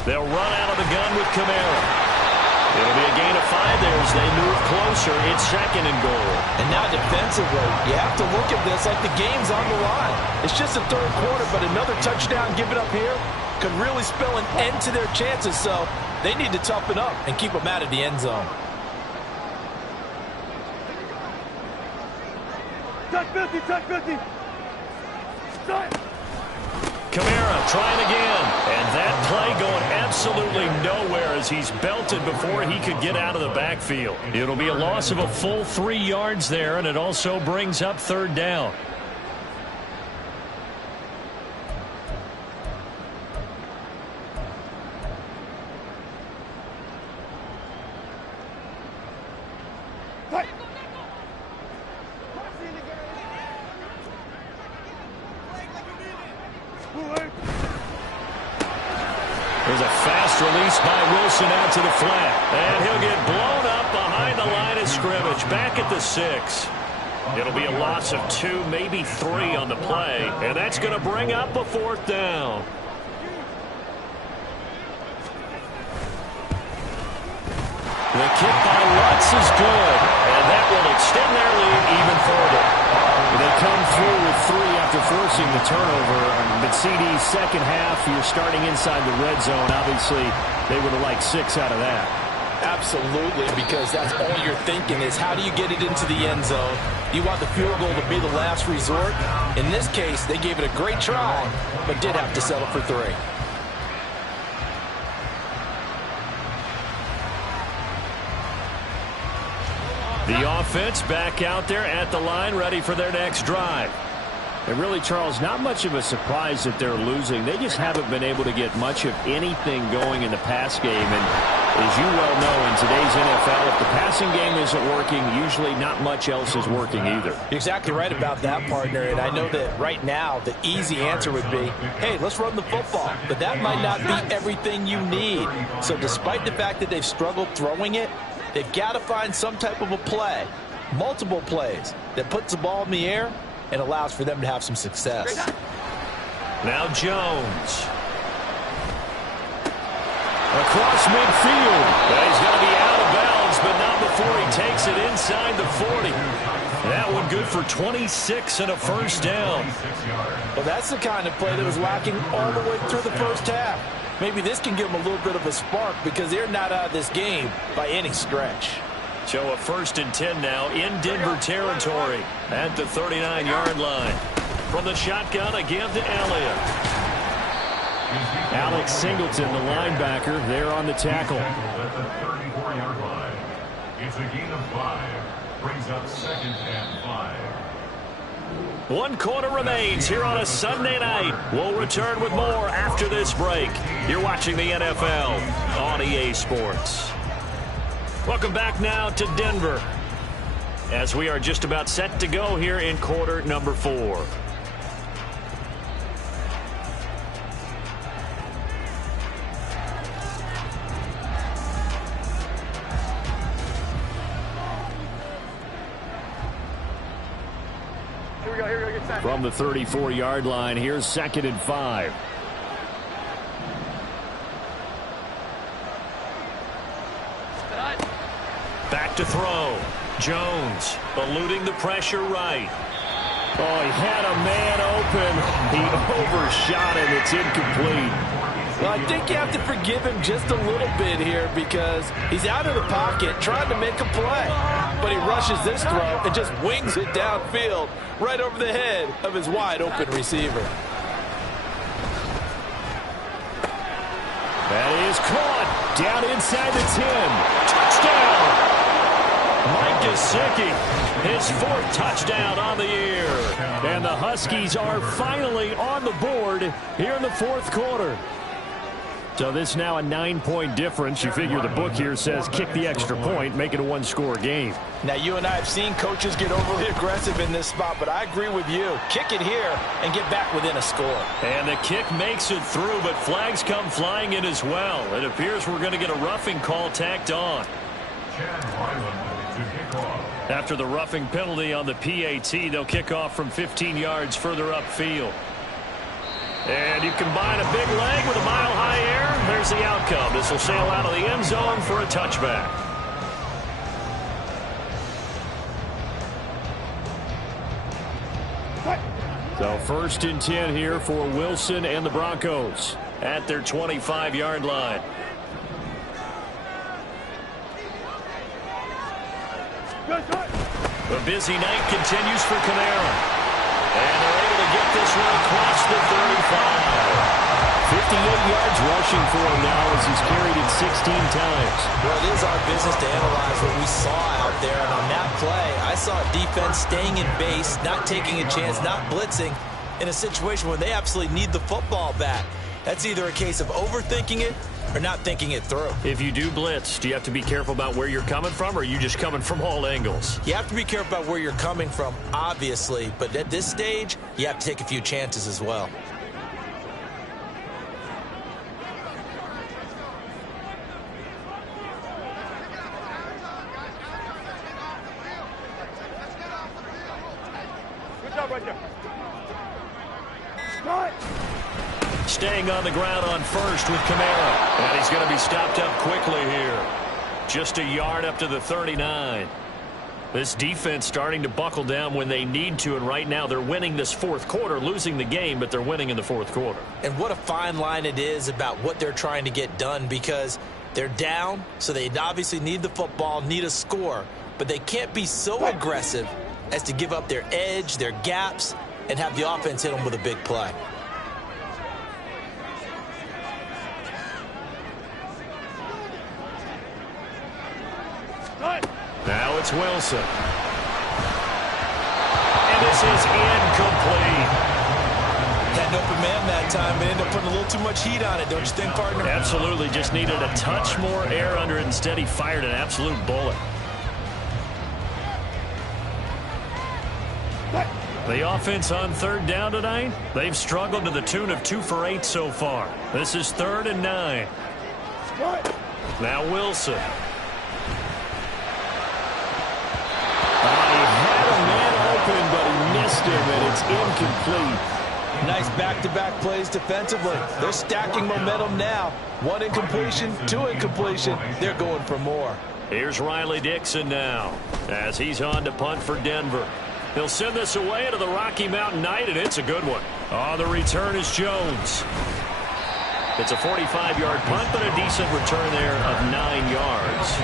They'll run out of the gun with Kamara. It'll be a gain of 5 there as they move closer. It's 2nd and goal. And now defensively, you have to look at this like the game's on the line. It's just the 3rd quarter, but another touchdown given up here could really spell an end to their chances. So they need to toughen up and keep them out of the end zone. Touch 50, touch 50. Kamara trying again. And that play going absolutely nowhere as he's belted before he could get out of the backfield. It'll be a loss of a full 3 yards there, and it also brings up 3rd down. There's a fast release by Wilson out to the flat. And he'll get blown up behind the line of scrimmage. Back at the 6. It'll be a loss of 2, maybe 3 on the play. And that's going to bring up a 4th down. The kick by Lutz is good. And that will extend their lead even further. They come through with 3 after forcing the turnover. But CD's 2nd half, you're starting inside the red zone. Obviously, they would have liked 6 out of that. Absolutely, because that's all you're thinking is how do you get it into the end zone? You want the field goal to be the last resort. In this case, they gave it a great try, but did have to settle for 3. The offense back out there at the line, ready for their next drive. And really, Charles, not much of a surprise that they're losing. They just haven't been able to get much of anything going in the pass game. And as you well know, in today's NFL, if the passing game isn't working, usually not much else is working either. You're exactly right about that, partner. And I know that right now the easy answer would be, hey, let's run the football. But that might not be everything you need. So despite the fact that they've struggled throwing it, they've got to find some type of a play, multiple plays, that puts the ball in the air and allows for them to have some success. Now Jones. Across midfield. He's going to be out of bounds, but not before he takes it inside the 40. That one good for 26 and a 1st down. Well, that's the kind of play that was lacking all the way through the 1st half. Maybe this can give them a little bit of a spark because they're not out of this game by any stretch. So a 1st and 10 now in Denver territory at the 39-yard line. From the shotgun again to Elliott. Alex Singleton, the linebacker, there on the tackle. At the 34-yard line. It's a gain of 5. Brings up 2nd and 5. 1 quarter remains here on a Sunday night. We'll return with more after this break. You're watching the NFL on EA Sports. Welcome back now to Denver as we are just about set to go here in quarter number 4. Here we go, get set. From the 34-yard line, here's 2nd and 5. Back to throw. Jones eluding the pressure right. Oh, he had a man open. He overshot it. It's incomplete. Well, I think you have to forgive him just a little bit here because he's out of the pocket trying to make a play. But he rushes this throw and just wings it downfield right over the head of his wide open receiver. That is caught down inside the 10. Touchdown. Mike Gesicki, his 4th touchdown on the year. And the Huskies are finally on the board here in the 4th quarter. So this is now a 9-point difference. You figure the book here says kick the extra point, make it a 1-score game. Now, you and I have seen coaches get overly aggressive in this spot, but I agree with you. Kick it here and get back within a score. And the kick makes it through, but flags come flying in as well. It appears we're going to get a roughing call tacked on. After the roughing penalty on the PAT, they'll kick off from 15 yards further upfield. And you combine a big leg with a mile-high air. There's the outcome. This will sail out of the end zone for a touchback. So 1st and 10 here for Wilson and the Broncos at their 25-yard line. The busy night continues for Kamara. And they're able to get this one across the 35. 58 yards rushing for him now as he's carried it 16 times. Well, it is our business to analyze what we saw out there. And on that play, I saw defense staying in base, not taking a chance, not blitzing in a situation where they absolutely need the football back. That's either a case of overthinking it or not thinking it through. If you do blitz, do you have to be careful about where you're coming from, or are you just coming from all angles? You have to be careful about where you're coming from, obviously. But at this stage, you have to take a few chances as well. Good job right there. Staying on the ground on 1st with Kamara. And he's going to be stopped up quickly here. Just a yard up to the 39. This defense starting to buckle down when they need to, and right now they're winning this 4th quarter, losing the game, but they're winning in the 4th quarter. And what a fine line it is about what they're trying to get done, because they're down, so they obviously need the football, need a score, but they can't be so aggressive as to give up their edge, their gaps, and have the offense hit them with a big play. Now it's Wilson. And this is incomplete. Had an open man that time, but ended up putting a little too much heat on it, don't you think, partner? Absolutely. Just needed a touch more air under it. Instead, he fired an absolute bullet. The offense on 3rd down tonight, they've struggled to the tune of 2 for 8 so far. This is 3rd and 9. Now Wilson. He had a man open, but he missed him, and it's incomplete. Nice back-to-back plays defensively. They're stacking momentum now. 1 incompletion, 2 incompletion. They're going for more. Here's Riley Dixon now as he's on to punt for Denver. He'll send this away into the Rocky Mountain night, and it's a good one. On the return is Jones. It's a 45-yard punt, but a decent return there of 9 yards.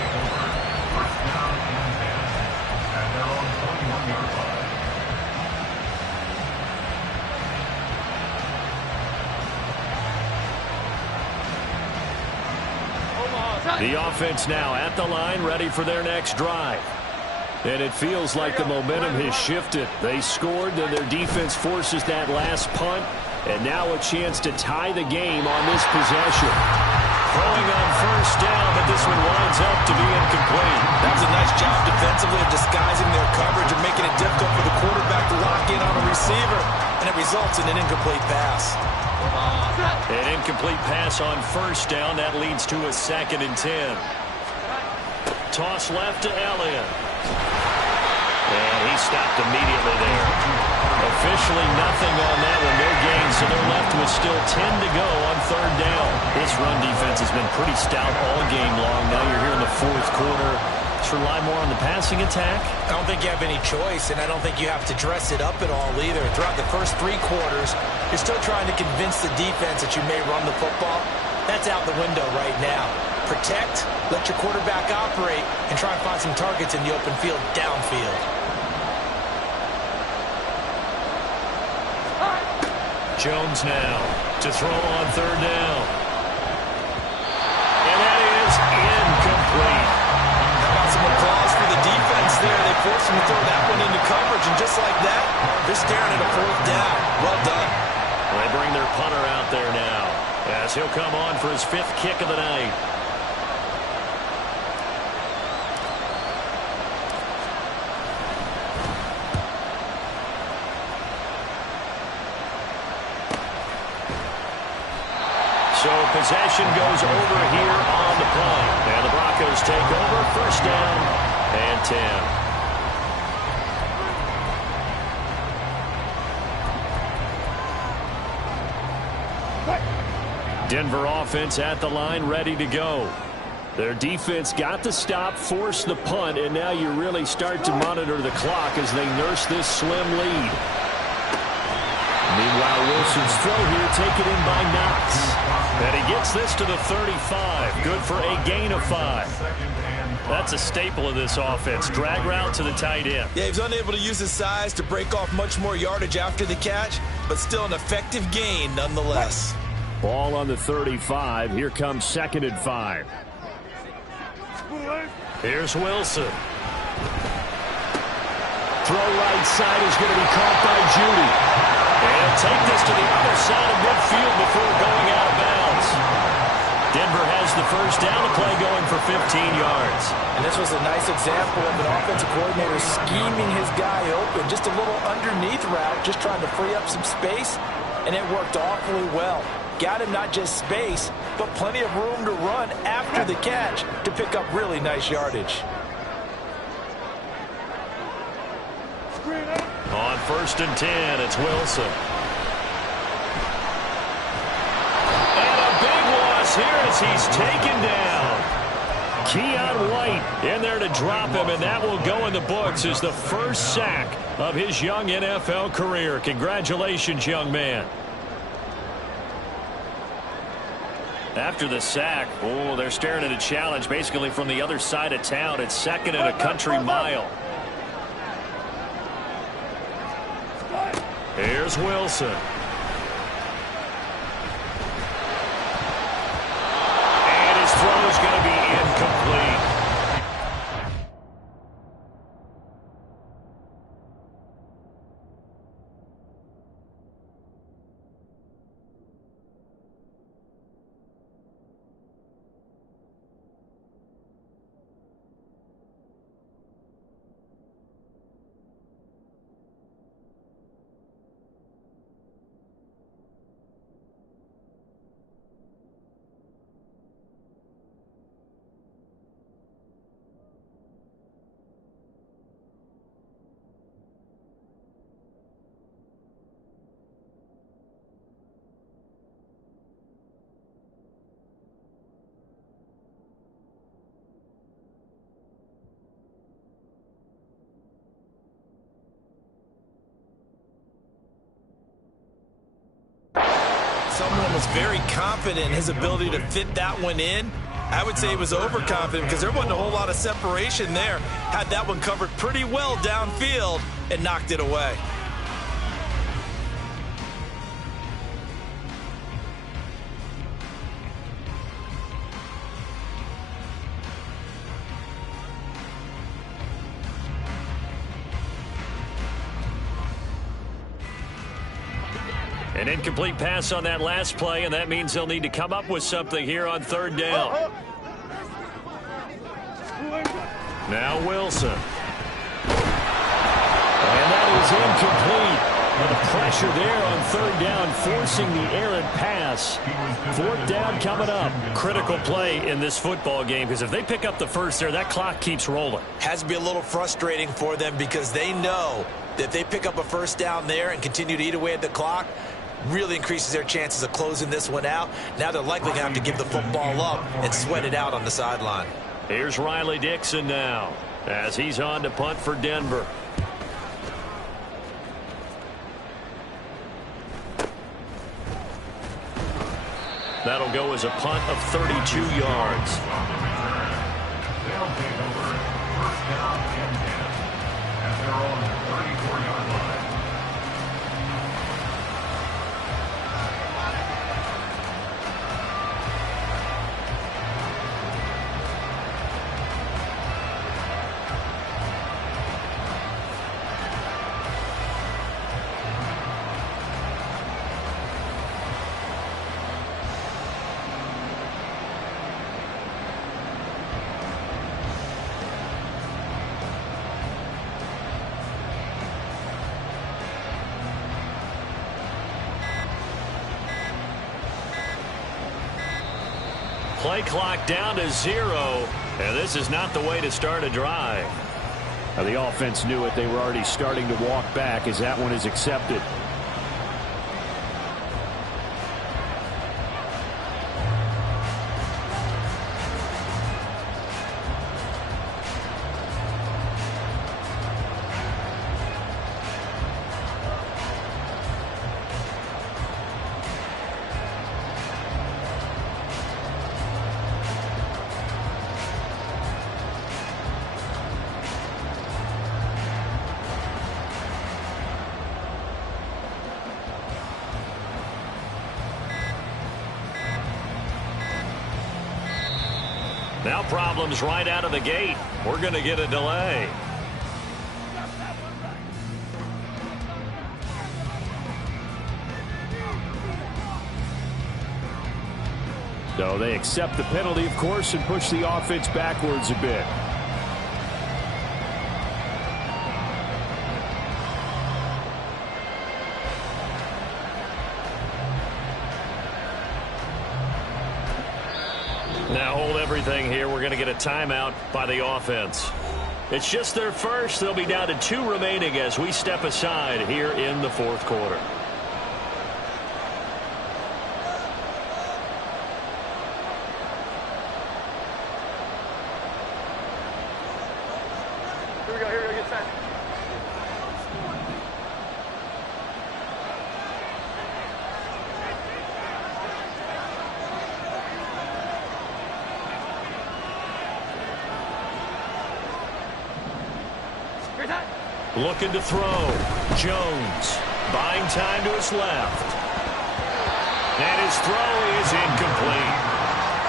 The offense now at the line, ready for their next drive. And it feels like the momentum has shifted. They scored, then their defense forces that last punt, and now a chance to tie the game on this possession. Throwing on 1st down, but this one winds up to be incomplete. That was a nice job defensively of disguising their coverage and making it difficult for the quarterback to lock in on a receiver, and it results in an incomplete pass. An incomplete pass on 1st down. That leads to a 2nd and 10. Toss left to Elliott. And he stopped immediately there. Officially nothing on that one. No gain, so they're left with still 10 to go on 3rd down. This run defense has been pretty stout all game long. Now you're here in the 4th quarter. Let's rely more on the passing attack. I don't think you have any choice, and I don't think you have to dress it up at all either. Throughout the first 3 quarters, you're still trying to convince the defense that you may run the football. That's out the window right now. Protect, let your quarterback operate, and try and find some targets in the open field downfield. Jones now to throw on 3rd down. just like that, they're staring at a fourth down. Well done. They bring their punter out there now as he'll come on for his 5th kick of the night. So possession goes over here on the punt. And the Broncos take over, 1st down and 10. Denver offense at the line, ready to go. Their defense got the stop, forced the punt, and now you really start to monitor the clock as they nurse this slim lead. Meanwhile, Wilson's throw here taken in by Knox. And he gets this to the 35. Good for a gain of 5. That's a staple of this offense. Drag route to the tight end. Yeah, he's unable to use his size to break off much more yardage after the catch, but still an effective gain nonetheless. Ball on the 35. Here comes 2nd and 5. Here's Wilson. Throw right side is going to be caught by Judy. And take this to the other side of midfield before going out of bounds. Denver has the 1st down, the play going for 15 yards. And this was a nice example of an offensive coordinator scheming his guy open. Just a little underneath route, just trying to free up some space, and it worked awfully well. Got him not just space, but plenty of room to run after the catch to pick up really nice yardage. On 1st and 10, it's Wilson. And a big loss here as he's taken down. Keon White in there to drop him, and that will go in the books as the 1st sack of his young NFL career. Congratulations, young man. After the sack, they're staring at a challenge basically from the other side of town. It's 2nd and a country mile. Here's Wilson. And his throw is going to be incomplete. Someone was very confident in his ability to fit that one in. I would say he was overconfident because there wasn't a whole lot of separation there. Had that one covered pretty well downfield and knocked it away. An incomplete pass on that last play, and that means they'll need to come up with something here on 3rd down. Now Wilson. And that is incomplete. The pressure there on 3rd down, forcing the errant pass. 4th down coming up. Critical play in this football game, because if they pick up the 1st there, that clock keeps rolling. Has to be a little frustrating for them because they know that if they pick up a 1st down there and continue to eat away at the clock, really increases their chances of closing this one out. Now they're likely going to have to give the football up and sweat it out on the sideline. Here's Riley Dixon now as he's on to punt for Denver. That'll go as a punt of 32 yards. They'll take over 1st down and 10 at their own 34-yard line. Play clock down to 0, and this is not the way to start a drive. Now, the offense knew it. They were already starting to walk back as that one is accepted. Now problems right out of the gate. We're going to get a delay. So they accept the penalty, of course, and push the offense backwards a bit. Now hold everything here. We're going to get a timeout by the offense. It's just their first. They'll be down to 2 remaining as we step aside here in the fourth quarter. Here we go, get set. Looking to throw. Jones buying time to his left. And his throw is incomplete.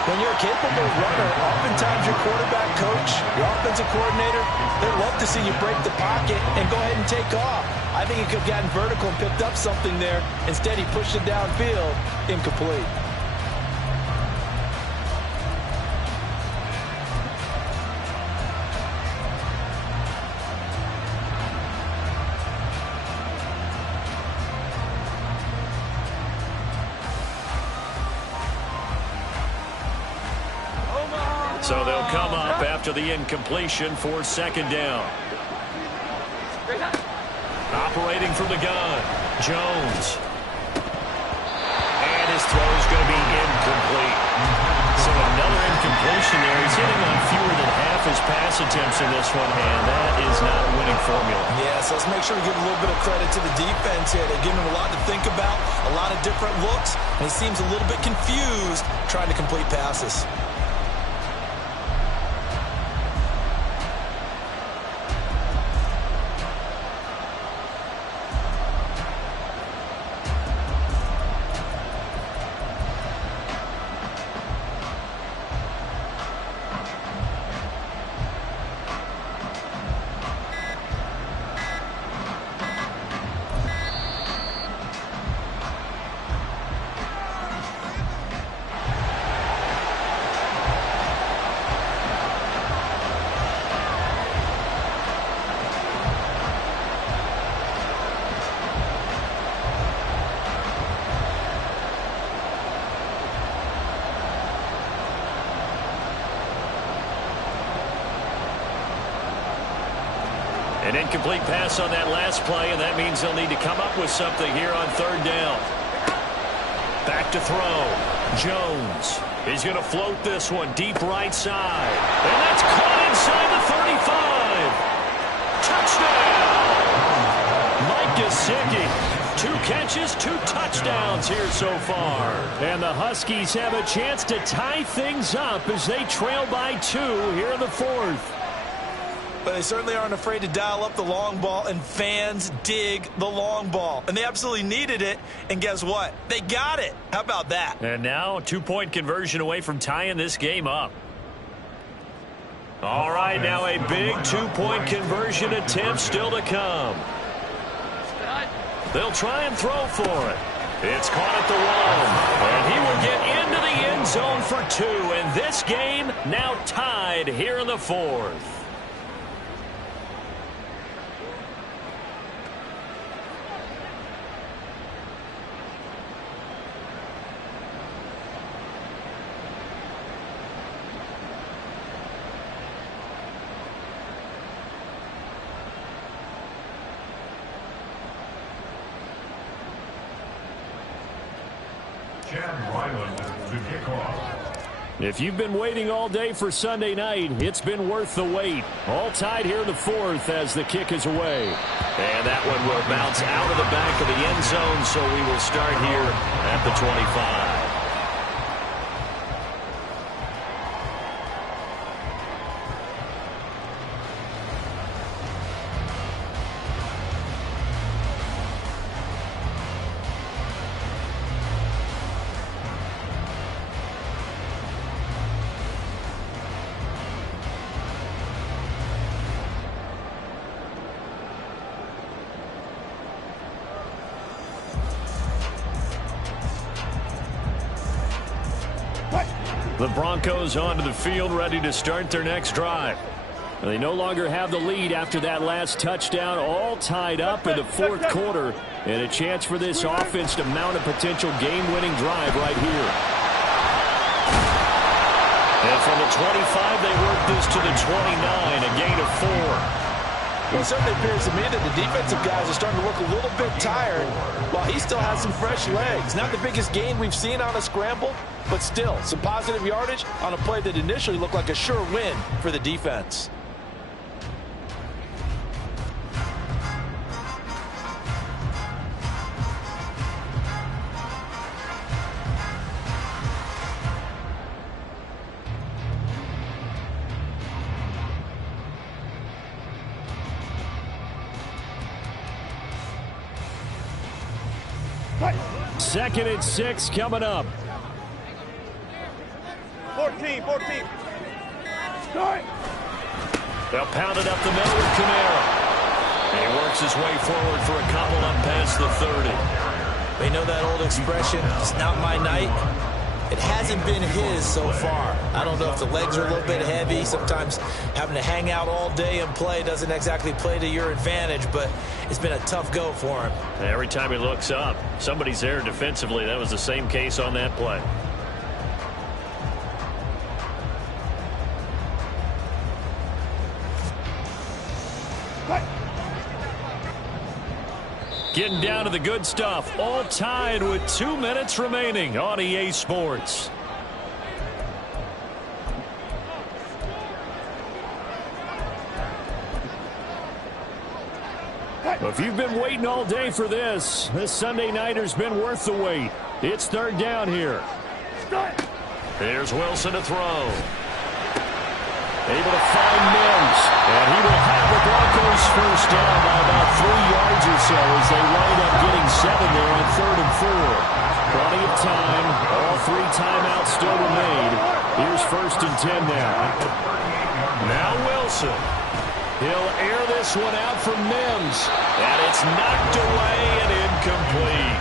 When you're a capable runner, oftentimes your quarterback coach, your offensive coordinator, they love to see you break the pocket and go ahead and take off. I think he could have gotten vertical and picked up something there. Instead, he pushed it downfield. Incomplete. So they'll come up after the incompletion for second down. Operating from the gun, Jones. And his throw is going to be incomplete. So another incompletion there. He's hitting on fewer than half his pass attempts in this one, and that is not a winning formula. Yeah, so let's make sure we give a little bit of credit to the defense here. They're giving him a lot to think about, a lot of different looks, and he seems a little bit confused trying to complete passes. An incomplete pass on that last play, and that means they'll need to come up with something here on third down. Back to throw. Jones. He's going to float this one deep right side. And that's caught inside the 35. Touchdown! Mike Gesicki. 2 catches, 2 touchdowns here so far. And the Huskies have a chance to tie things up as they trail by 2 here in the fourth. But they certainly aren't afraid to dial up the long ball, and fans dig the long ball. And they absolutely needed it, and guess what? They got it. How about that? And now a 2-point conversion away from tying this game up. All right, now a big 2-point conversion attempt still to come. They'll try and throw for it. It's caught at the 1, and he will get into the end zone for 2, and this game now tied here in the fourth. Chad Ryland, the kickoff. If you've been waiting all day for Sunday night, it's been worth the wait. All tied here in the fourth as the kick is away. And that one will bounce out of the back of the end zone, so we will start here at the 25. The Broncos onto the field, ready to start their next drive. They no longer have the lead after that last touchdown, all tied up in the fourth quarter, and a chance for this offense to mount a potential game-winning drive right here. And from the 25, they work this to the 29, a gain of 4. Well, it certainly appears to me that the defensive guys are starting to look a little bit tired while he still has some fresh legs. Not the biggest gain we've seen on a scramble, but still some positive yardage on a play that initially looked like a sure win for the defense. Second and 6 coming up. 14. They'll pound it up the middle with Kamara. And he works his way forward for a couple up past the 30. They know that old expression, it's not my night. It hasn't been his so far. I don't know if the legs are a little bit heavy. Sometimes having to hang out all day and play doesn't exactly play to your advantage, but it's been a tough go for him. Every time he looks up, somebody's there defensively. That was the same case on that play. Getting down to the good stuff. All tied with 2 minutes remaining on EA Sports. If you've been waiting all day for this Sunday nighter's been worth the wait. It's third down here. Here's Wilson to throw. Able to find Mims. And he will have the Broncos first down by about 3 yards or so as they wind up getting 7 there on 3rd and 4. Plenty of time. All 3 timeouts still remain. Here's 1st and 10 now. Now Wilson. He'll air this one out from Mims. And it's knocked away and incomplete.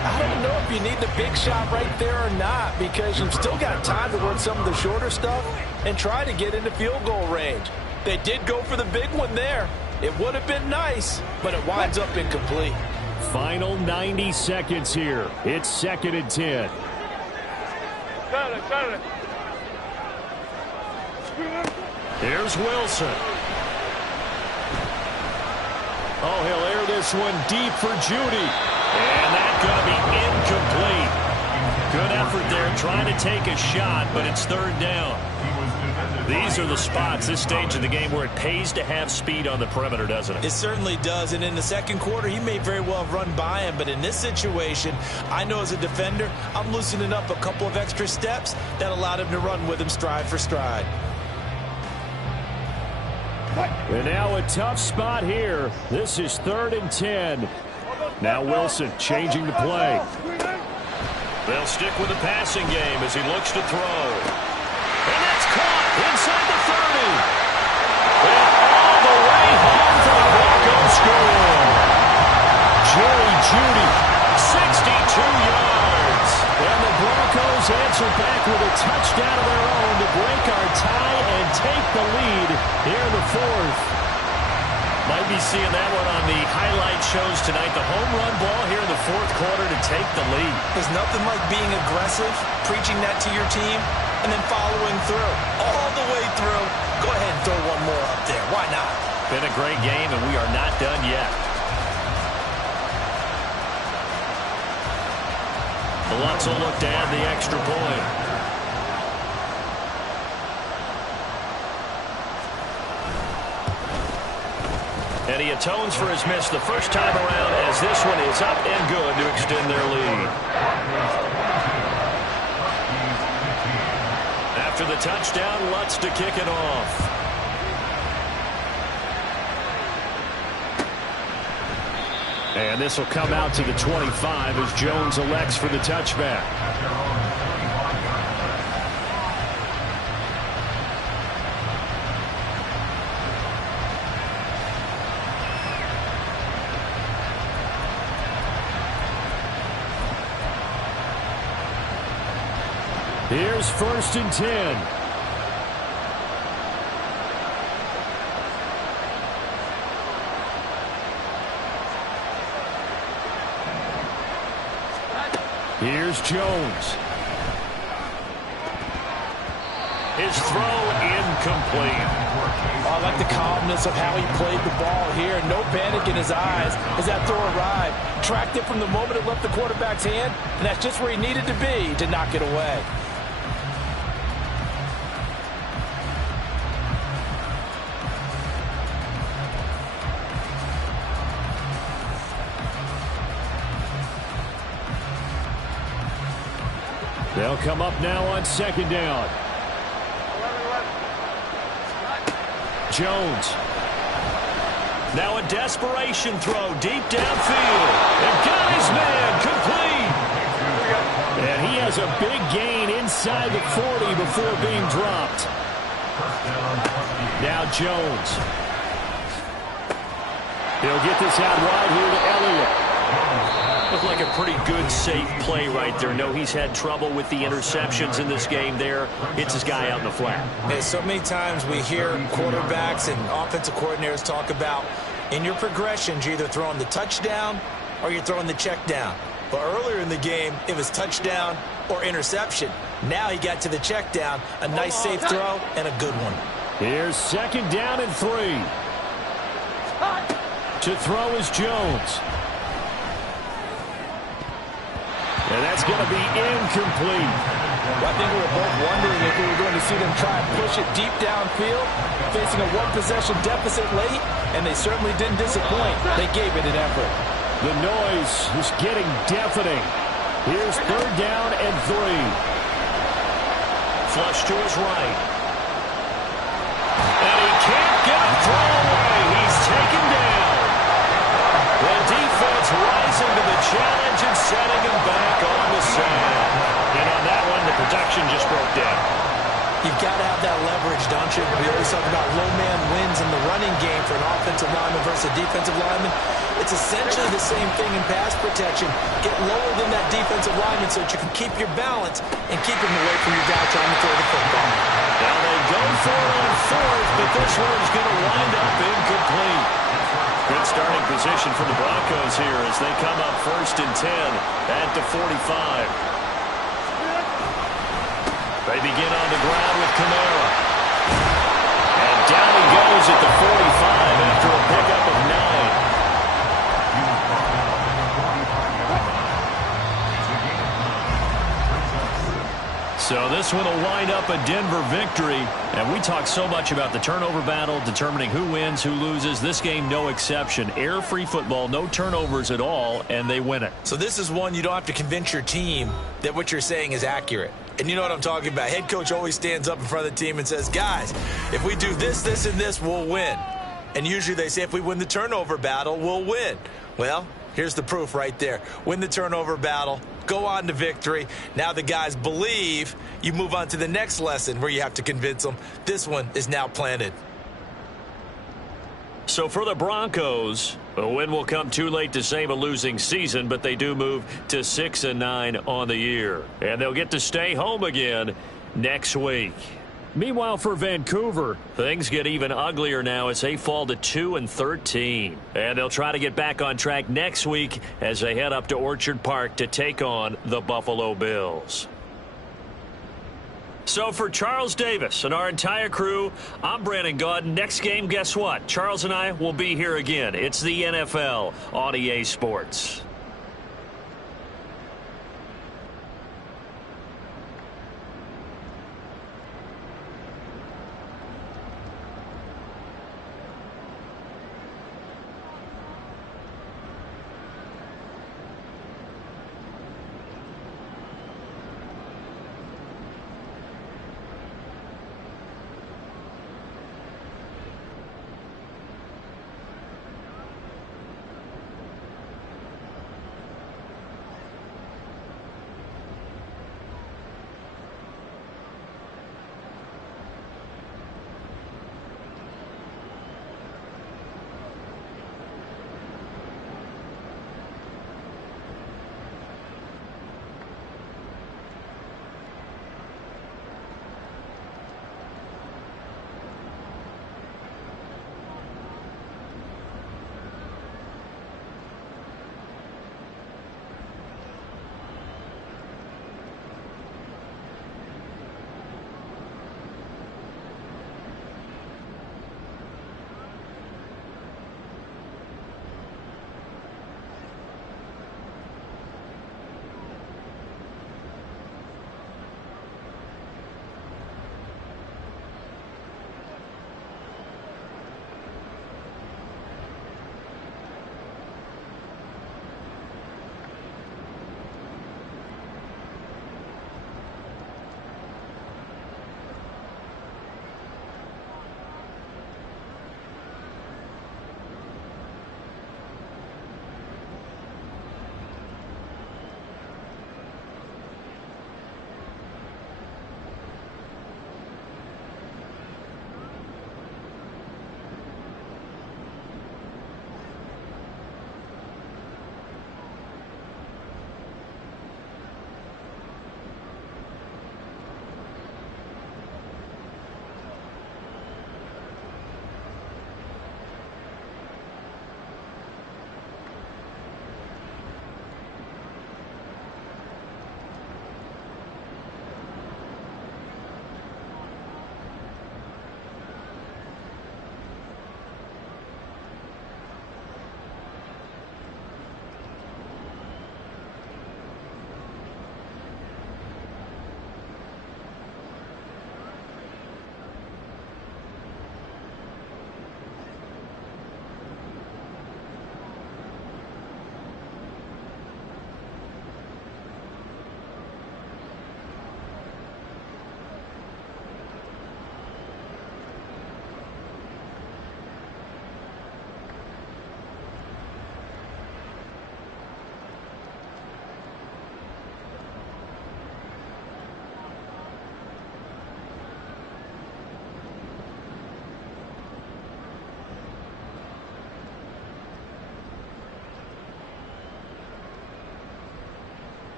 I don't know if you need the big shot right there or not, because you've still got time to work some of the shorter stuff and try to get into field goal range. They did go for the big one there. It would have been nice, but it winds up incomplete. Final 90 seconds here. It's 2nd and 10. Here's Wilson. Oh, he'll air this one deep for Judy. And that's going to be incomplete. Good effort there trying to take a shot, but it's 3rd down. These are the spots, this stage of the game, where it pays to have speed on the perimeter, doesn't it? It certainly does, and in the second quarter, he may very well have run by him, but in this situation, I know as a defender, I'm loosening up a couple of extra steps that allowed him to run with him stride for stride. And now a tough spot here. This is 3rd and 10. Now Wilson changing the play. They'll stick with the passing game as he looks to throw. And that's caught inside the 30. And all the way home for the Broncos score. Jerry Judy, 62 yards. And the Broncos answer back with a touchdown of their own to break our tie and take the lead here in the 4th. Might be seeing that one on the highlight shows tonight. The home run ball here in the 4th quarter to take the lead. There's nothing like being aggressive, preaching that to your team, and then following through. All the way through. Go ahead and throw one more up there. Why not? Been a great game, and we are not done yet. Lutz will look to add the extra point. And he atones for his miss the first time around, as this one is up and good to extend their lead. After the touchdown, Lutz to kick it off. And this will come out to the 25 as Jones elects for the touchback. Here's 1st and 10. Here's Jones. His throw incomplete. I like the calmness of how he played the ball here. No panic in his eyes as that throw arrived. Tracked it from the moment it left the quarterback's hand, and that's just where he needed to be to knock it away. They'll come up now on 2nd down. Jones. Now a desperation throw deep downfield. And got his man complete. And he has a big gain inside the 40 before being dropped. Now Jones. He'll get this out wide here to Elliott. Looked like a pretty good, safe play right there. No, he's had trouble with the interceptions in this game there. Hits his guy out in the flat. Hey, so many times we hear quarterbacks and offensive coordinators talk about in your progressions, you're either throwing the touchdown or you're throwing the check down. But earlier in the game, it was touchdown or interception. Now he got to the check down, a nice safe throw, and a good one. Here's 2nd down and 3. To throw is Jones. And that's going to be incomplete. Well, I think we were both wondering if we were going to see them try and push it deep downfield, facing a one-possession deficit late, and they certainly didn't disappoint. They gave it an effort. The noise is getting deafening. Here's 3rd down and 3. Flush to his right. And he can't get a throw away. He's taken down. The defense rising to the challenge and setting him back on the side. And on that one, the protection just broke down. You've got to have that leverage, don't you? We always talk about low man wins in the running game for an offensive lineman versus a defensive lineman. It's essentially the same thing in pass protection. Get lower than that defensive lineman so that you can keep your balance and keep him away from your guy trying to throw the football. Now they go for it on 4th, but this one's going to wind up incomplete. Good starting position for the Broncos here as they come up 1st and 10 at the 45. They begin on the ground with Kamara. And down he goes at the 45 after a pickup of 9. So this one will wind up a Denver victory. And we talk so much about the turnover battle, determining who wins, who loses. This game, no exception. Error-free football, no turnovers at all, and they win it. So this is one you don't have to convince your team that what you're saying is accurate. And you know what I'm talking about. Head coach always stands up in front of the team and says, guys, if we do this, this, and this, we'll win. And usually they say if we win the turnover battle, we'll win. Well, here's the proof right there. Win the turnover battle, go on to victory. Now the guys believe. You move on to the next lesson where you have to convince them. This one is now planted. So for the Broncos, a win will come too late to save a losing season, but they do move to 6-9 on the year. And they'll get to stay home again next week. Meanwhile, for Vancouver, things get even uglier now as they fall to 2-13. And they'll try to get back on track next week as they head up to Orchard Park to take on the Buffalo Bills. So for Charles Davis and our entire crew, I'm Brandon Gaudin. Next game, guess what? Charles and I will be here again. It's the NFL on EA Sports.